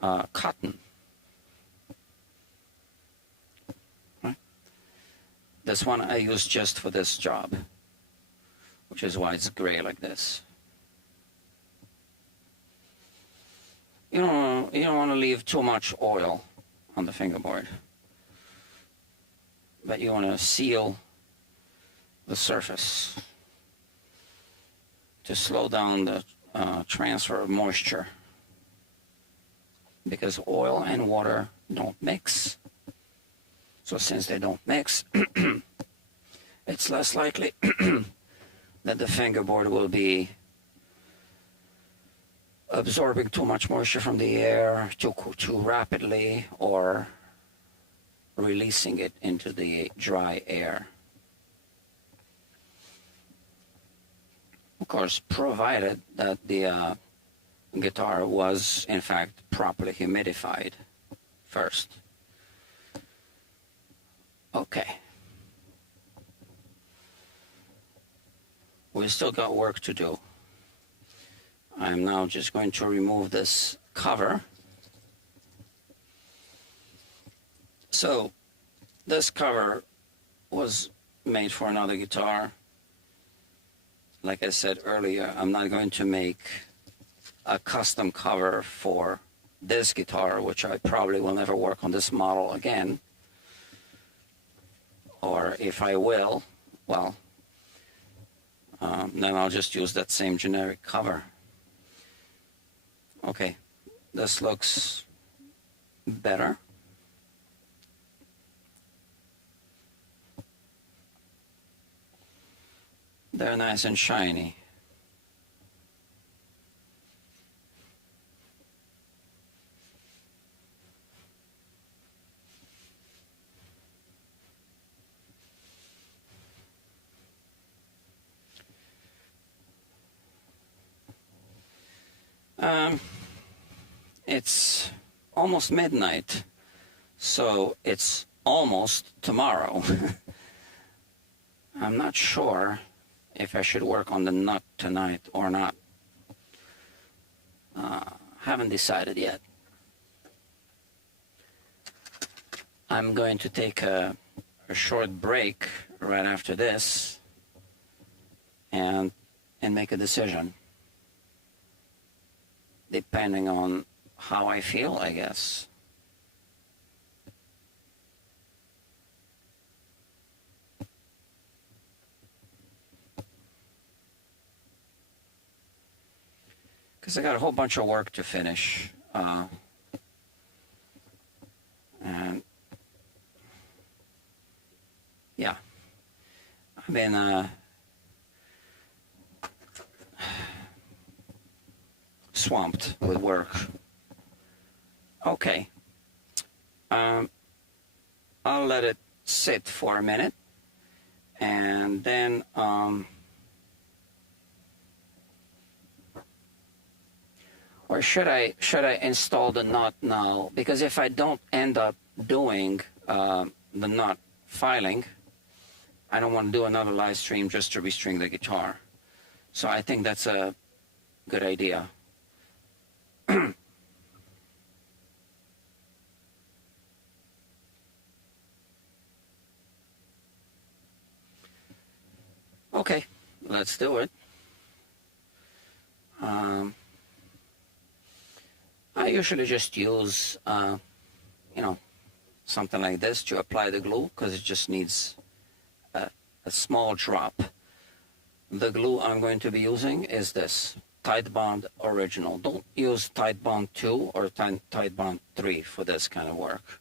cotton. Right? This one I use just for this job, which is why it's gray like this. You don't want to leave too much oil on the fingerboard, but you want to seal the surface to slow down the transfer of moisture, because oil and water don't mix. So since they don't mix, it's less likely that the fingerboard will be absorbing too much moisture from the air too rapidly, or releasing it into the dry air. Of course, provided that the guitar was in fact properly humidified first. Okay. We still got work to do. I'm now just going to remove this cover. So this cover was made for another guitar. Like I said earlier, I'm not going to make a custom cover for this guitar, which I probably will never work on this model again. Or if I will, well, then I'll just use that same generic cover. Okay, this looks better. They're nice and shiny. It's almost midnight, so it's almost tomorrow. I'm not sure if I should work on the nut tonight or not. Haven't decided yet. I'm going to take a short break right after this and make a decision, depending on how I feel, I guess. Because I got a whole bunch of work to finish. And yeah, I've been swamped with work. Okay. I'll let it sit for a minute, and then or should I install the nut now? Because if I don't end up doing the nut filing, I don't want to do another live stream just to restring the guitar. So I think that's a good idea. Okay, let's do it. I usually just use, something like this to apply the glue, because it just needs a small drop. The glue I'm going to be using is this Tide Bond Original. Don't use Tide Bond 2 or Tide Bond 3 for this kind of work.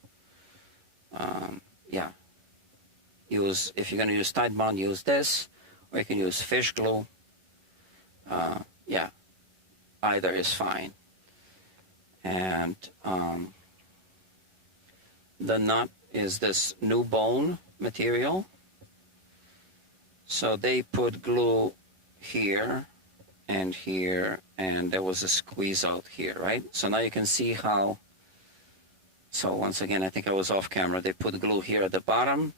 Yeah. If you're going to use Tide Bond, use this, or you can use fish glue. Yeah, either is fine. And the nut is this new bone material. So they put glue here and here, and there was a squeeze out here, right? So now you can see how, so once again, I think I was off camera. They put glue here at the bottom.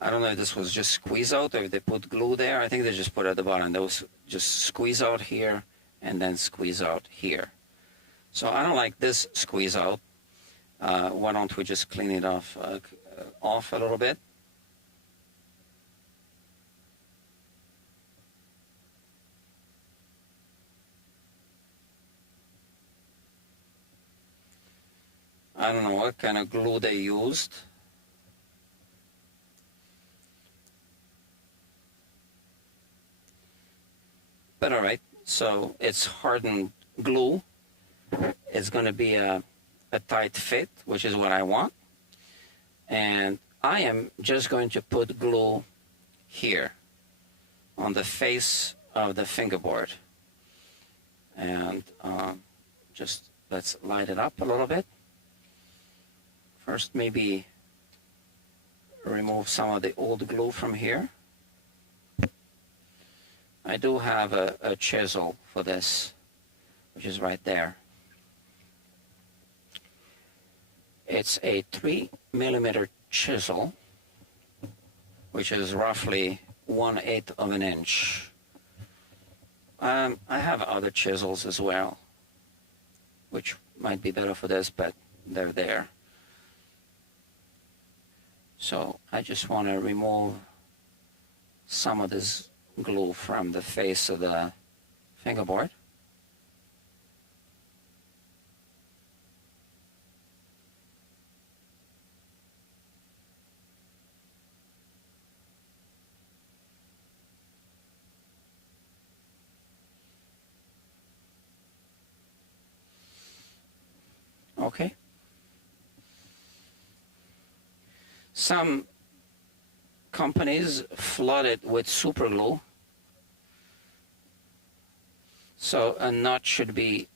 I don't know if this was just squeeze out or if they put glue there. I think they just put it at the bottom. There was just squeeze out here and then squeeze out here. So I don't like this squeeze out. Why don't we just clean it off a little bit? I don't know what kind of glue they used. But all right, so it's hardened glue. It's going to be a tight fit, which is what I want. And I am just going to put glue here on the face of the fingerboard. And just let's light it up a little bit. First, maybe remove some of the old glue from here. I do have a chisel for this, which is right there. It's a 3mm chisel, which is roughly 1/8 of an inch. I have other chisels as well, which might be better for this, but they're there. So I just want to remove some of this glue from the face of the fingerboard. Okay. Some companies flood it with super glue, so a nut should be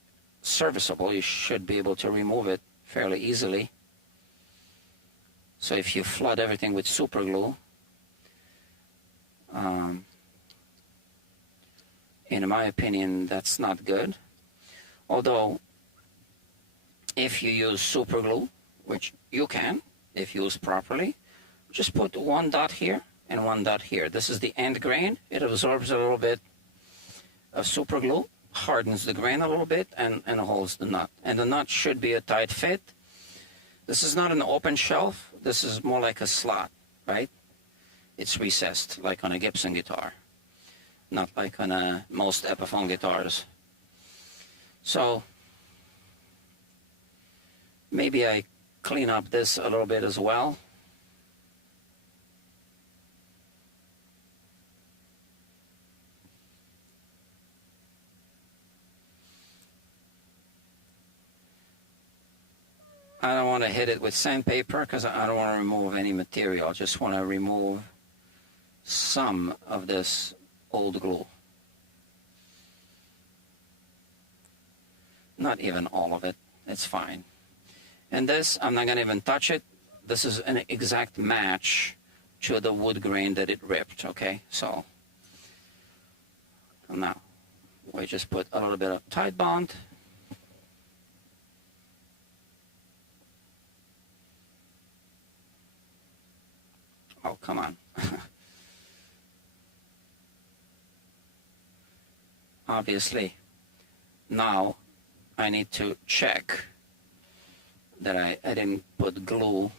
serviceable. You should be able to remove it fairly easily. So if you flood everything with super glue, in my opinion, that's not good. Although, if you use super glue, which you can, if used properly, just put one dot here and one dot here. This is the end grain. It absorbs a little bit of super glue, hardens the grain a little bit, and holds the nut. And the nut should be a tight fit. This is not an open shelf. This is more like a slot, right? It's recessed, like on a Gibson guitar, not like on most Epiphone guitars. So maybe I clean up this a little bit as well. I don't want to hit it with sandpaper because I don't want to remove any material. I just want to remove some of this old glue. Not even all of it. It's fine. And this, I'm not going to even touch it. This is an exact match to the wood grain that it ripped, okay? So now we just put a little bit of Tide Bond. Oh, come on. Obviously, now I need to check that I didn't put glue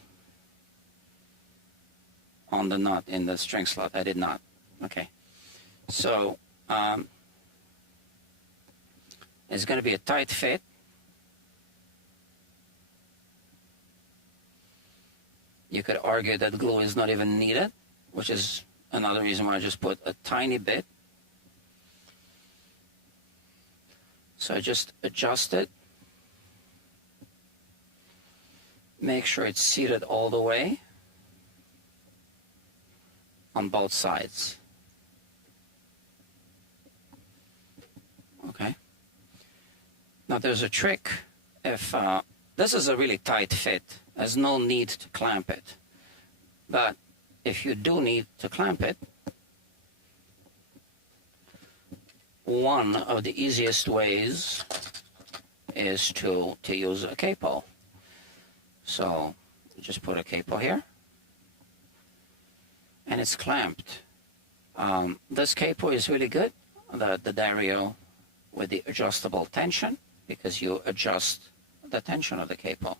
on the nut in the string slot. I did not. Okay. So it's going to be a tight fit. You could argue that glue is not even needed, which is another reason why I just put a tiny bit. So I just adjust it. Make sure it's seated all the way on both sides. Okay. Now there's a trick. If this is a really tight fit, there's no need to clamp it. But if you do need to clamp it, one of the easiest ways is to use a capo. So just put a capo here, and it's clamped. This capo is really good, the Dario with the adjustable tension, because you adjust the tension of the capo.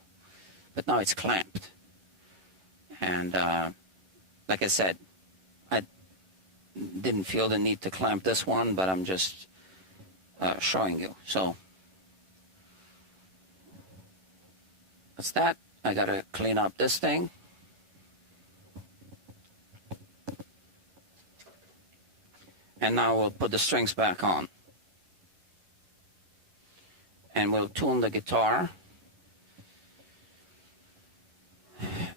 But now it's clamped. And like I said, I didn't feel the need to clamp this one, but I'm just showing you. So that's that. I gotta clean up this thing. And now we'll put the strings back on. And we'll tune the guitar.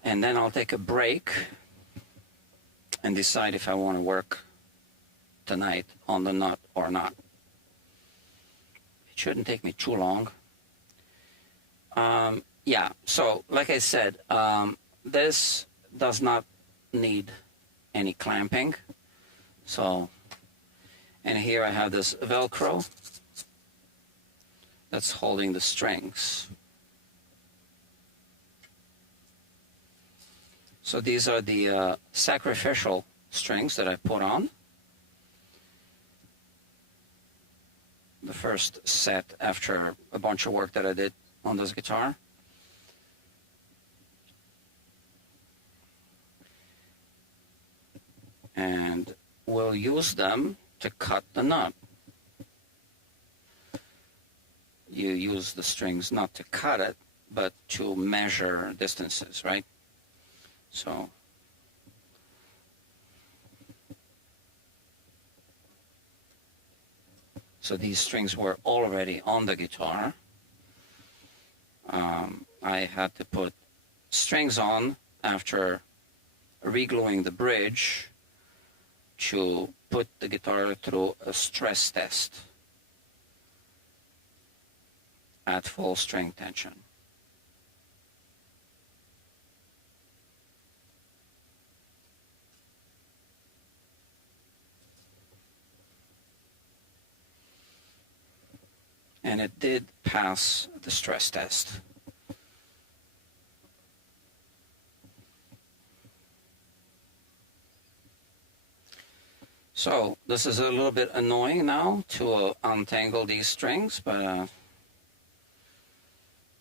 And then I'll take a break and decide if I want to work tonight on the nut or not. It shouldn't take me too long. Yeah, so like I said, this does not need any clamping. So, and here I have this Velcro that's holding the strings. So these are the sacrificial strings that I put on. The first set after a bunch of work that I did on this guitar. And we'll use them to cut the nut. You use the strings not to cut it, but to measure distances, right? So these strings were already on the guitar. I had to put strings on after regluing the bridge to put the guitar through a stress test at full string tension. and it did pass the stress test. So this is a little bit annoying now to untangle these strings, but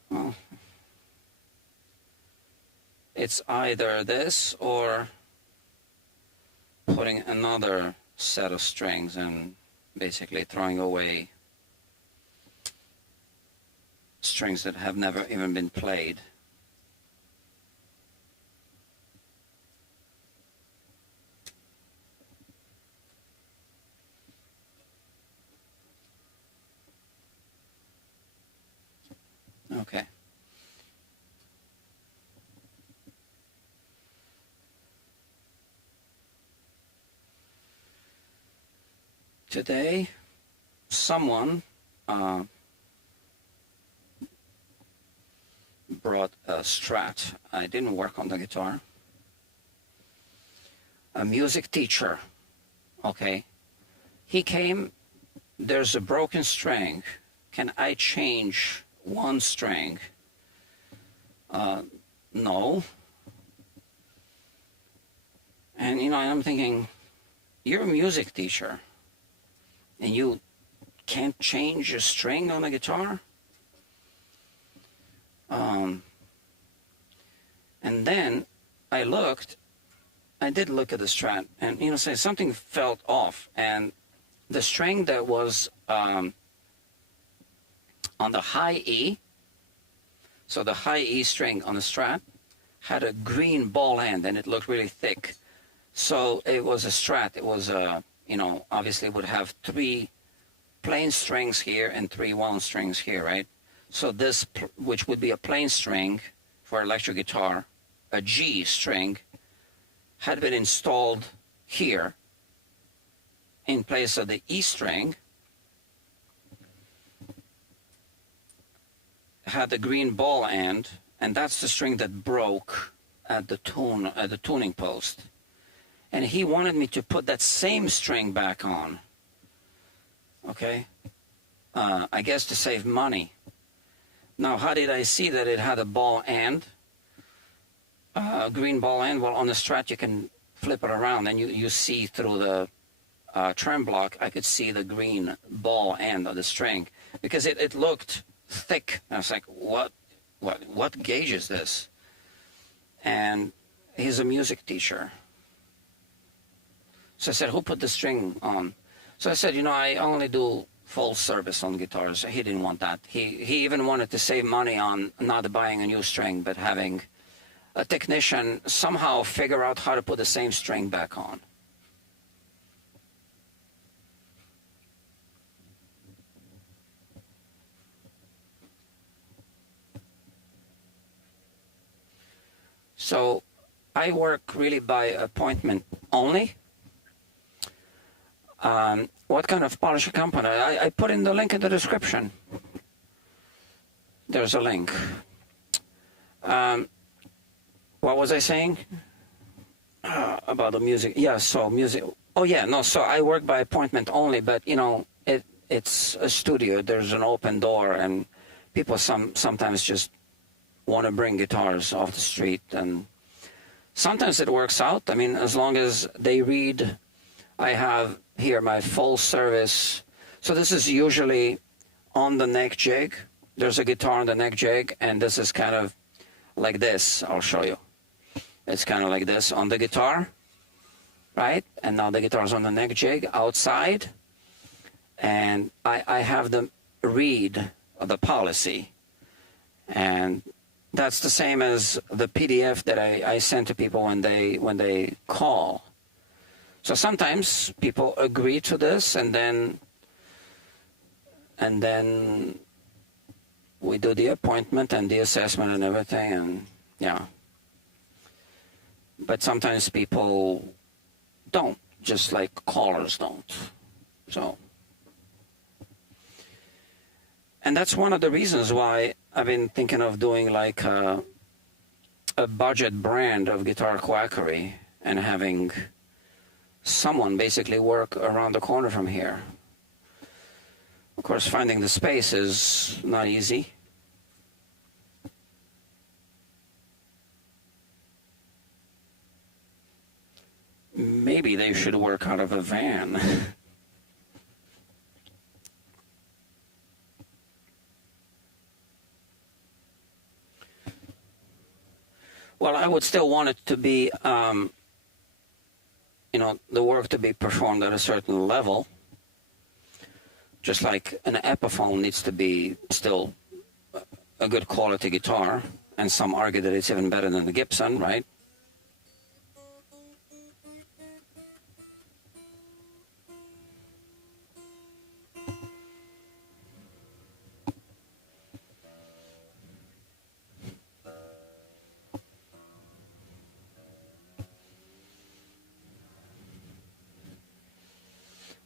well, it's either this or putting another set of strings and basically throwing away strings that have never even been played. Okay. Today, someone brought a Strat. I didn't work on the guitar. A music teacher, okay. He came, there's a broken string. Can I change one string? No. And you know, I'm thinking, you're a music teacher and you can't change a string on a guitar? And then I did look at the Strat, and you know, say something felt off, and the string that was on the high E, so the high E string on the Strat had a green ball end, and it looked really thick. So it was a Strat. It was you know, obviously it would have 3 plain strings here and 3 wound strings here, right? So this, which would be a plain string for electric guitar, a G string, had been installed here in place of the E string, had the green ball end, and that's the string that broke at the tuning post. And he wanted me to put that same string back on, okay? I guess to save money. Now, how did I see that it had a ball end, green ball end? Well, on the Strat, you can flip it around, and you see through the trem block, I could see the green ball end of the string, because it looked thick. And I was like, what gauge is this? And he's a music teacher. So I said, who put the string on? So I said, you know, I only do full service on guitars. He didn't want that. He even wanted to save money on not buying a new string, but having a technician somehow figure out how to put the same string back on. So I work really by appointment only. What kind of polisher company? I put in the link in the description. There's a link. What was I saying? About the music? Yeah, so music. Oh yeah, no, so I work by appointment only, but you know, it's a studio. There's an open door, and people sometimes just want to bring guitars off the street, and sometimes it works out. I mean, as long as they read, I have here my full service. So this is usually on the neck jig. There's a guitar on the neck jig, and this is kind of like this. I'll show you. It's kind of like this on the guitar, right? And now the guitar's on the neck jig outside, and I have them read the policy, and that's the same as the PDF that I send to people when they call. So sometimes people agree to this, and then we do the appointment and the assessment and everything, and yeah. But sometimes people don't, just like callers don't. So, and that's one of the reasons why I've been thinking of doing like a budget brand of guitar quackery and having someone basically work around the corner from here. Of course, finding the space is not easy. Maybe they should work out of a van. Well, I would still want it to be, you know, the work to be performed at a certain level. Just like an Epiphone needs to be still a good quality guitar, and some argue that it's even better than the Gibson, right?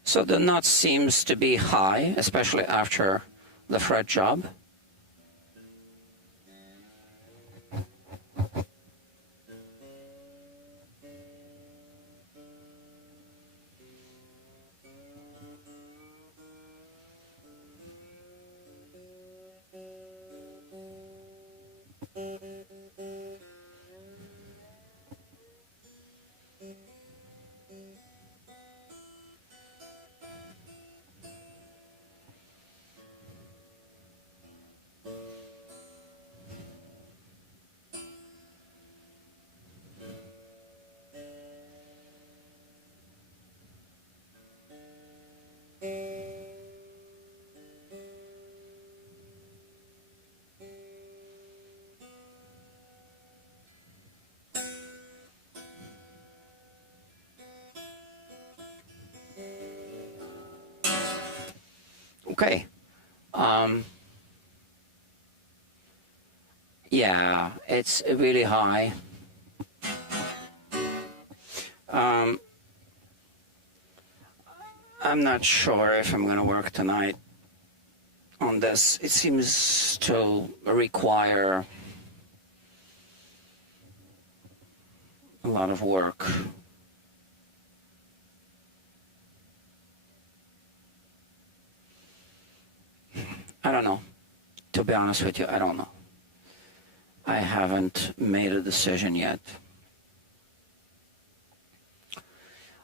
So the nut seems to be high, especially after the fret job. Okay. Yeah, it's really high. I'm not sure if I'm going to work tonight on this. It seems to require a lot of work. I don't know. To be honest with you, I don't know. I haven't made a decision yet.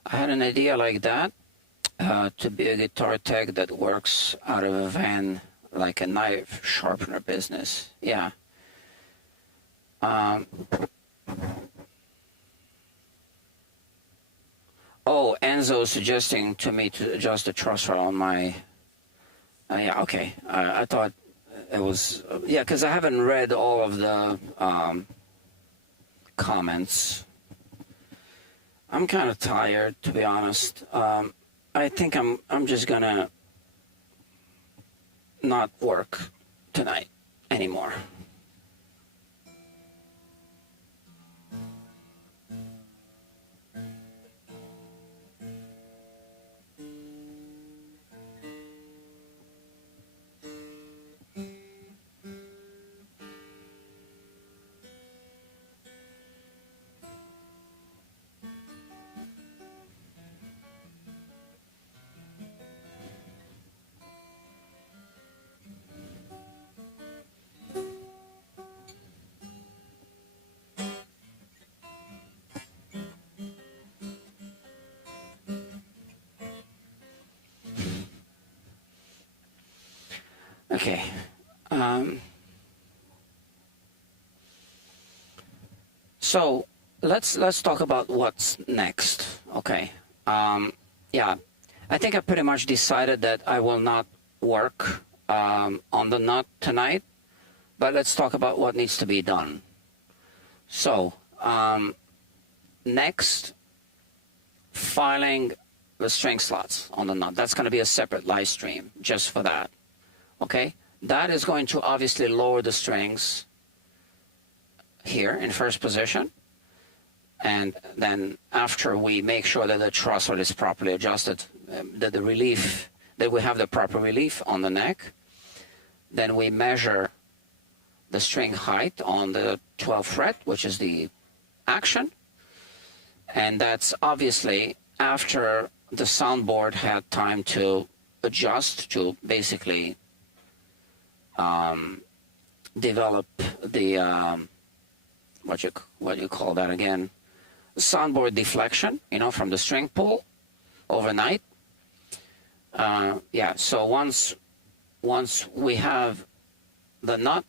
I had an idea like that, to be a guitar tech that works out of a van, like a knife sharpener business. Yeah. Oh, Enzo suggesting to me to adjust the truss rod on my... yeah, okay. I thought it was... yeah, because I haven't read all of the comments. I'm kind of tired, to be honest. I think I'm just gonna not work tonight anymore. Okay. So let's talk about what's next. Okay. Yeah, I think I pretty much decided that I will not work on the nut tonight, but let's talk about what needs to be done. So next, filing the string slots on the nut. That's going to be a separate live stream just for that. Okay, that is going to obviously lower the strings here in first position, and then after we make sure that the truss rod is properly adjusted, that the relief, that we have the proper relief on the neck, then we measure the string height on the 12th fret, which is the action, and that's obviously after the soundboard had time to adjust to basically develop the what you call that again, soundboard deflection, from the string pull overnight. Yeah, so once we have the nut,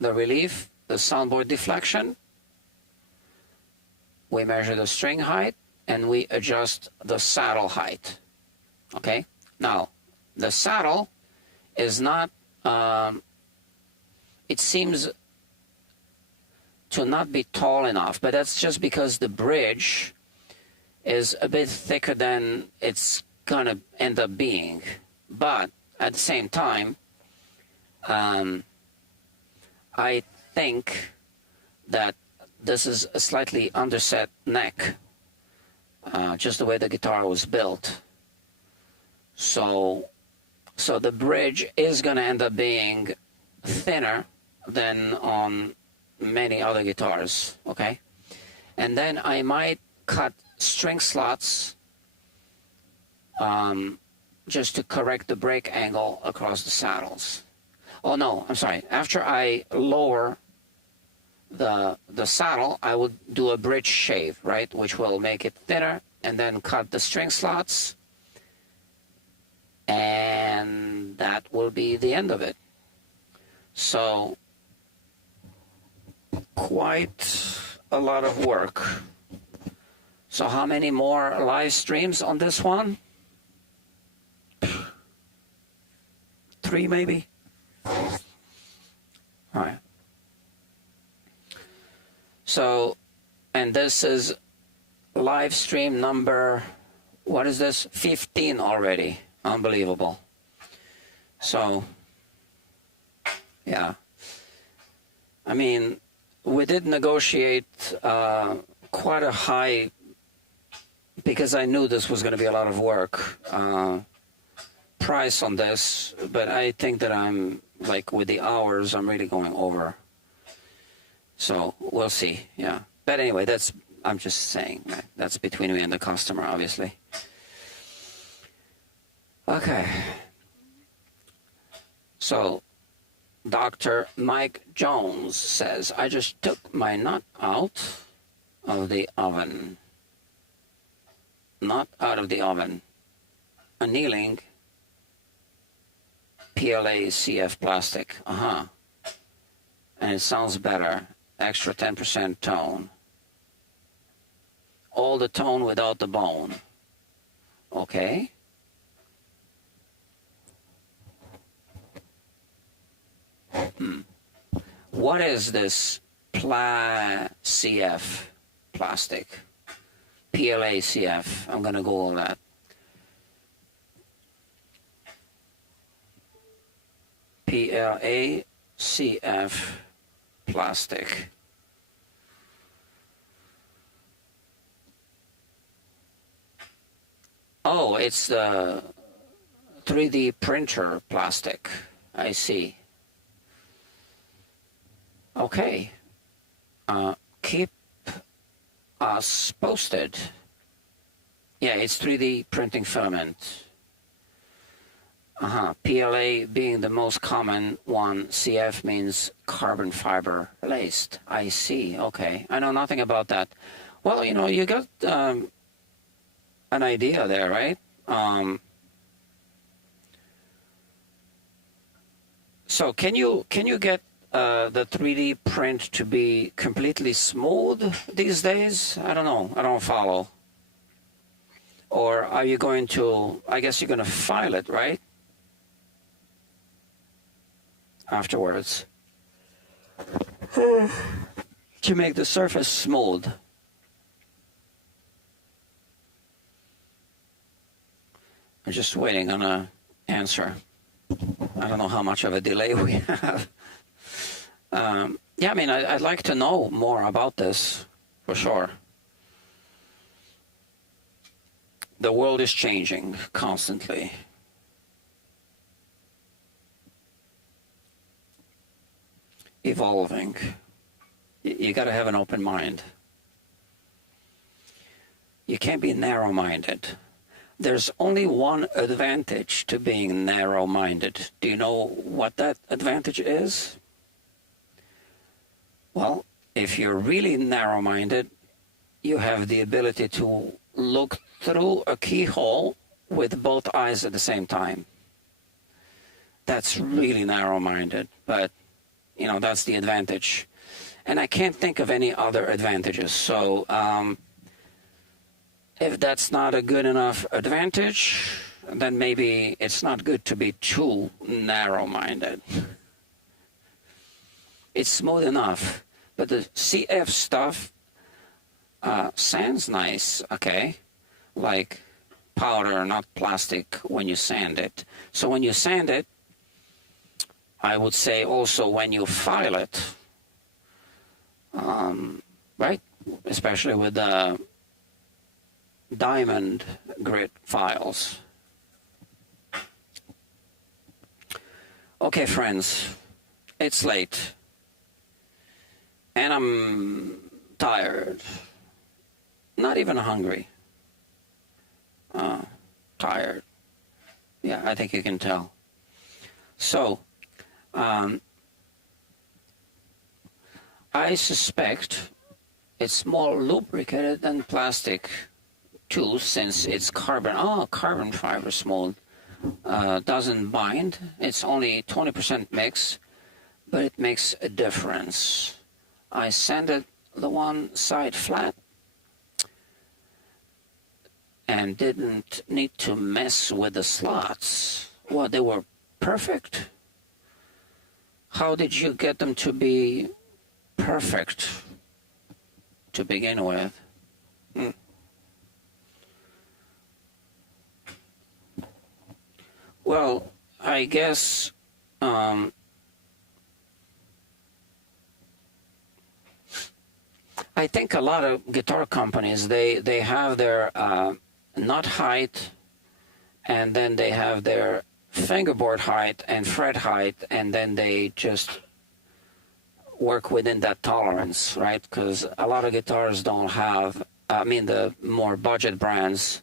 the relief, the soundboard deflection, we measure the string height and we adjust the saddle height. Okay, now the saddle is not, it seems to not be tall enough, but that's just because the bridge is a bit thicker than it's gonna end up being. But at the same time, I think that this is a slightly underset neck, just the way the guitar was built. So the bridge is going to end up being thinner than on many other guitars, okay? And then I might cut string slots just to correct the break angle across the saddles. Oh no, I'm sorry. After I lower the saddle, I would do a bridge shave, right? Which will make it thinner, and then cut the string slots, and that will be the end of it. So quite a lot of work. So how many more live streams on this one? 3 maybe? All right. So, and this is live stream number, what is this? 15 already. Unbelievable. So, yeah. I mean, we did negotiate quite a high, because I knew this was going to be a lot of work, price on this, but I think that I'm, like, with the hours, I'm really going over. So we'll see, yeah. But anyway, I'm just saying, right? That's between me and the customer, obviously. Okay. So Dr. Mike Jones says, I just took my nut out of the oven. Not out of the oven. Annealing PLA CF plastic. And it sounds better. Extra 10% tone. All the tone without the bone. Okay. What is this CF plastic? PLA CF. I'm going to Google that. PLA CF plastic. Oh, it's the 3D printer plastic. I see. Okay. Keep us posted. Yeah, it's 3D printing filament. PLA being the most common one. CF means carbon fiber laced. I see. Okay. I know nothing about that. Well, you got an idea there, right? So can you get the 3D print to be completely smooth these days? I don't know. I don't follow. Or are you going to, I guess you're going to file it, right? Afterwards. To make the surface smooth. I'm just waiting on an answer. I don't know how much of a delay we have. Yeah, I mean, I'd like to know more about this, for sure. The world is changing constantly. Evolving. You got to have an open mind. You can't be narrow-minded. There's only one advantage to being narrow-minded. Do you know what that advantage is? Well, if you're really narrow-minded, you have the ability to look through a keyhole with both eyes at the same time. That's really narrow-minded, but, you know, that's the advantage. And I can't think of any other advantages. So if that's not a good enough advantage, then maybe it's not good to be too narrow-minded. It's smooth enough, but the CF stuff sands nice, okay? Like powder, not plastic, when you sand it. So when you sand it, I would say also when you file it, right? Especially with the diamond grit files. Okay, friends, it's late. And I'm tired. Not even hungry. Tired. Yeah, I think you can tell. So, I suspect it's more lubricated than plastic too, since it's carbon. Oh, carbon fiber smooth. Doesn't bind. It's only 20% mix, but it makes a difference. I sanded the one side flat and didn't need to mess with the slots. Well, they were perfect. How did you get them to be perfect to begin with? Well, I guess I think a lot of guitar companies, they have their nut height, and then they have their fingerboard height and fret height, and then they just work within that tolerance, right? Because a lot of guitars don't have, I mean, the more budget brands,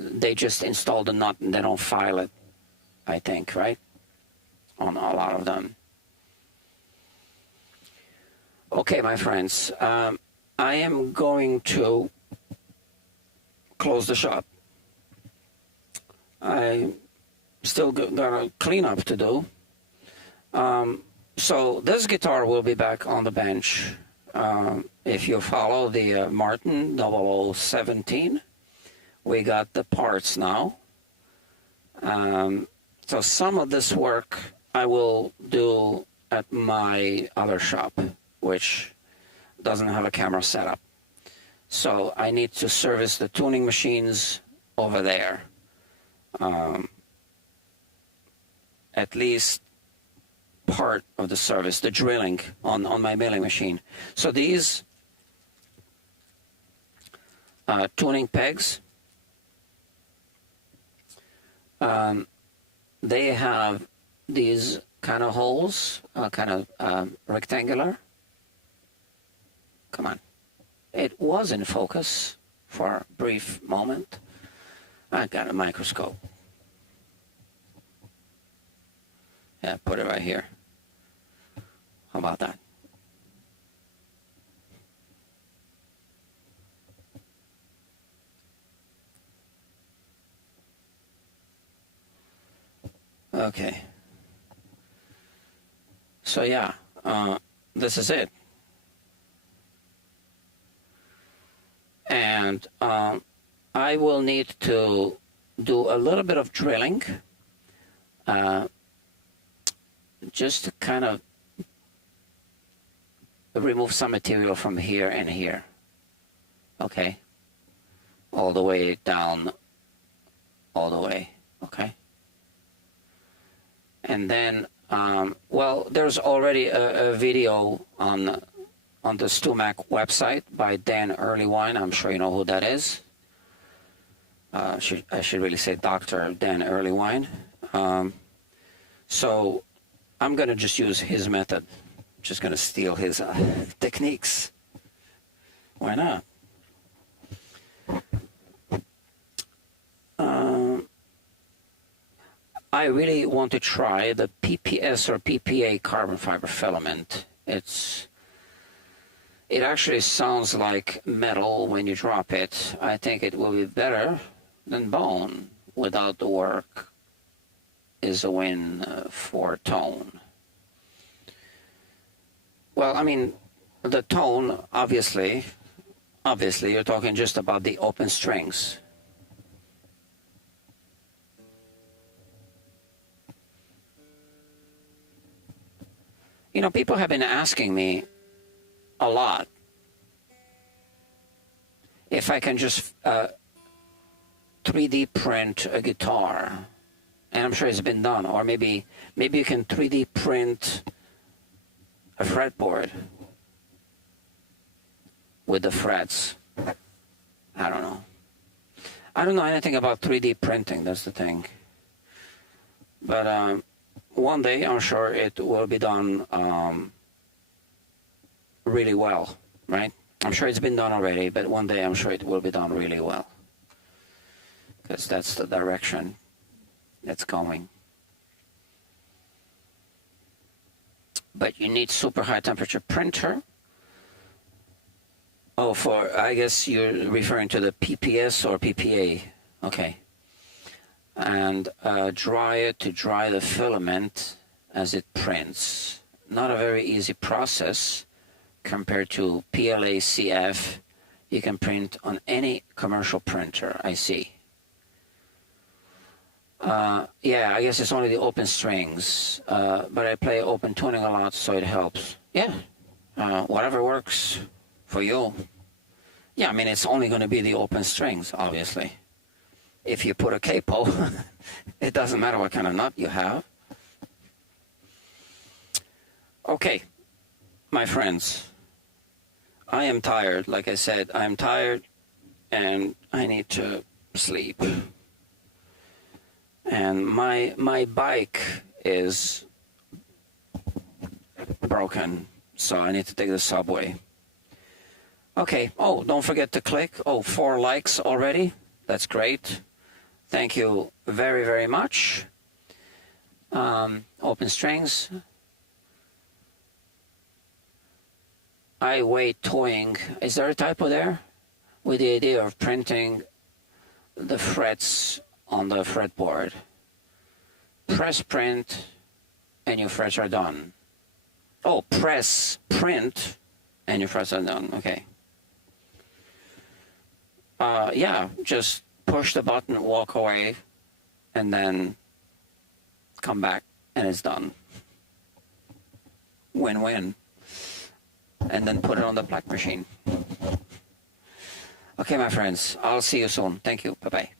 they just install the nut and they don't file it, I think, right? On a lot of them. Okay, my friends, I am going to close the shop. I still got a cleanup to do. So this guitar will be back on the bench. If you follow the Martin 0017, we got the parts now. So some of this work I will do at my other shop, which doesn't have a camera setup. So I need to service the tuning machines over there. At least part of the service, the drilling on my milling machine. So these tuning pegs, they have these kind of holes, kind of rectangular. Come on. It was in focus for a brief moment. I got a microscope. Yeah, put it right here. How about that? Okay. So yeah, this is it. And I will need to do a little bit of drilling, just to kind of remove some material from here and here. Okay. All the way down, all the way. Okay. And then, well, there's already a video on the StewMac website by Dan Earlywine. I'm sure you know who that is. I should really say Dr. Dan Earlywine. So I'm going to just use his method. Just going to steal his techniques. Why not? I really want to try the PPS or PPA carbon fiber filament. It actually sounds like metal when you drop it. I think it will be better than bone. Without the work is a win for tone. Well, I mean, the tone, obviously you're talking just about the open strings. You know, people have been asking me a lot if I can just 3D print a guitar, and I'm sure it's been done, or maybe you can 3D print a fretboard with the frets. I don't know. I don't know anything about 3D printing, that's the thing. But one day I'm sure it will be done really well, right? I'm sure it's been done already, but one day I'm sure it will be done really well, because that's the direction it's going. But you need super high temperature printer. Oh, I guess you're referring to the PPS or PPA. Okay. And dryer to dry the filament as it prints. Not a very easy process compared to PLA CF. You can print on any commercial printer, I see. Yeah, I guess it's only the open strings, but I play open tuning a lot, so it helps. Yeah, whatever works for you. Yeah, I mean, it's only going to be the open strings, obviously. If you put a capo, it doesn't matter what kind of nut you have. Okay, my friends, I am tired. Like I said, I am tired, and I need to sleep. And my bike is broken, so I need to take the subway. Okay, oh, don't forget to click. Oh, 4 likes already. That's great. Thank you very, very much. Open strings. I wait toying. Is there a typo there? With the idea of printing the frets on the fretboard. Press print and your frets are done. Oh, press print and your frets are done. Okay. Yeah, just push the button, walk away, and then come back and it's done. Win-win. And then put it on the black machine. Okay, my friends, I'll see you soon. Thank you. Bye-bye.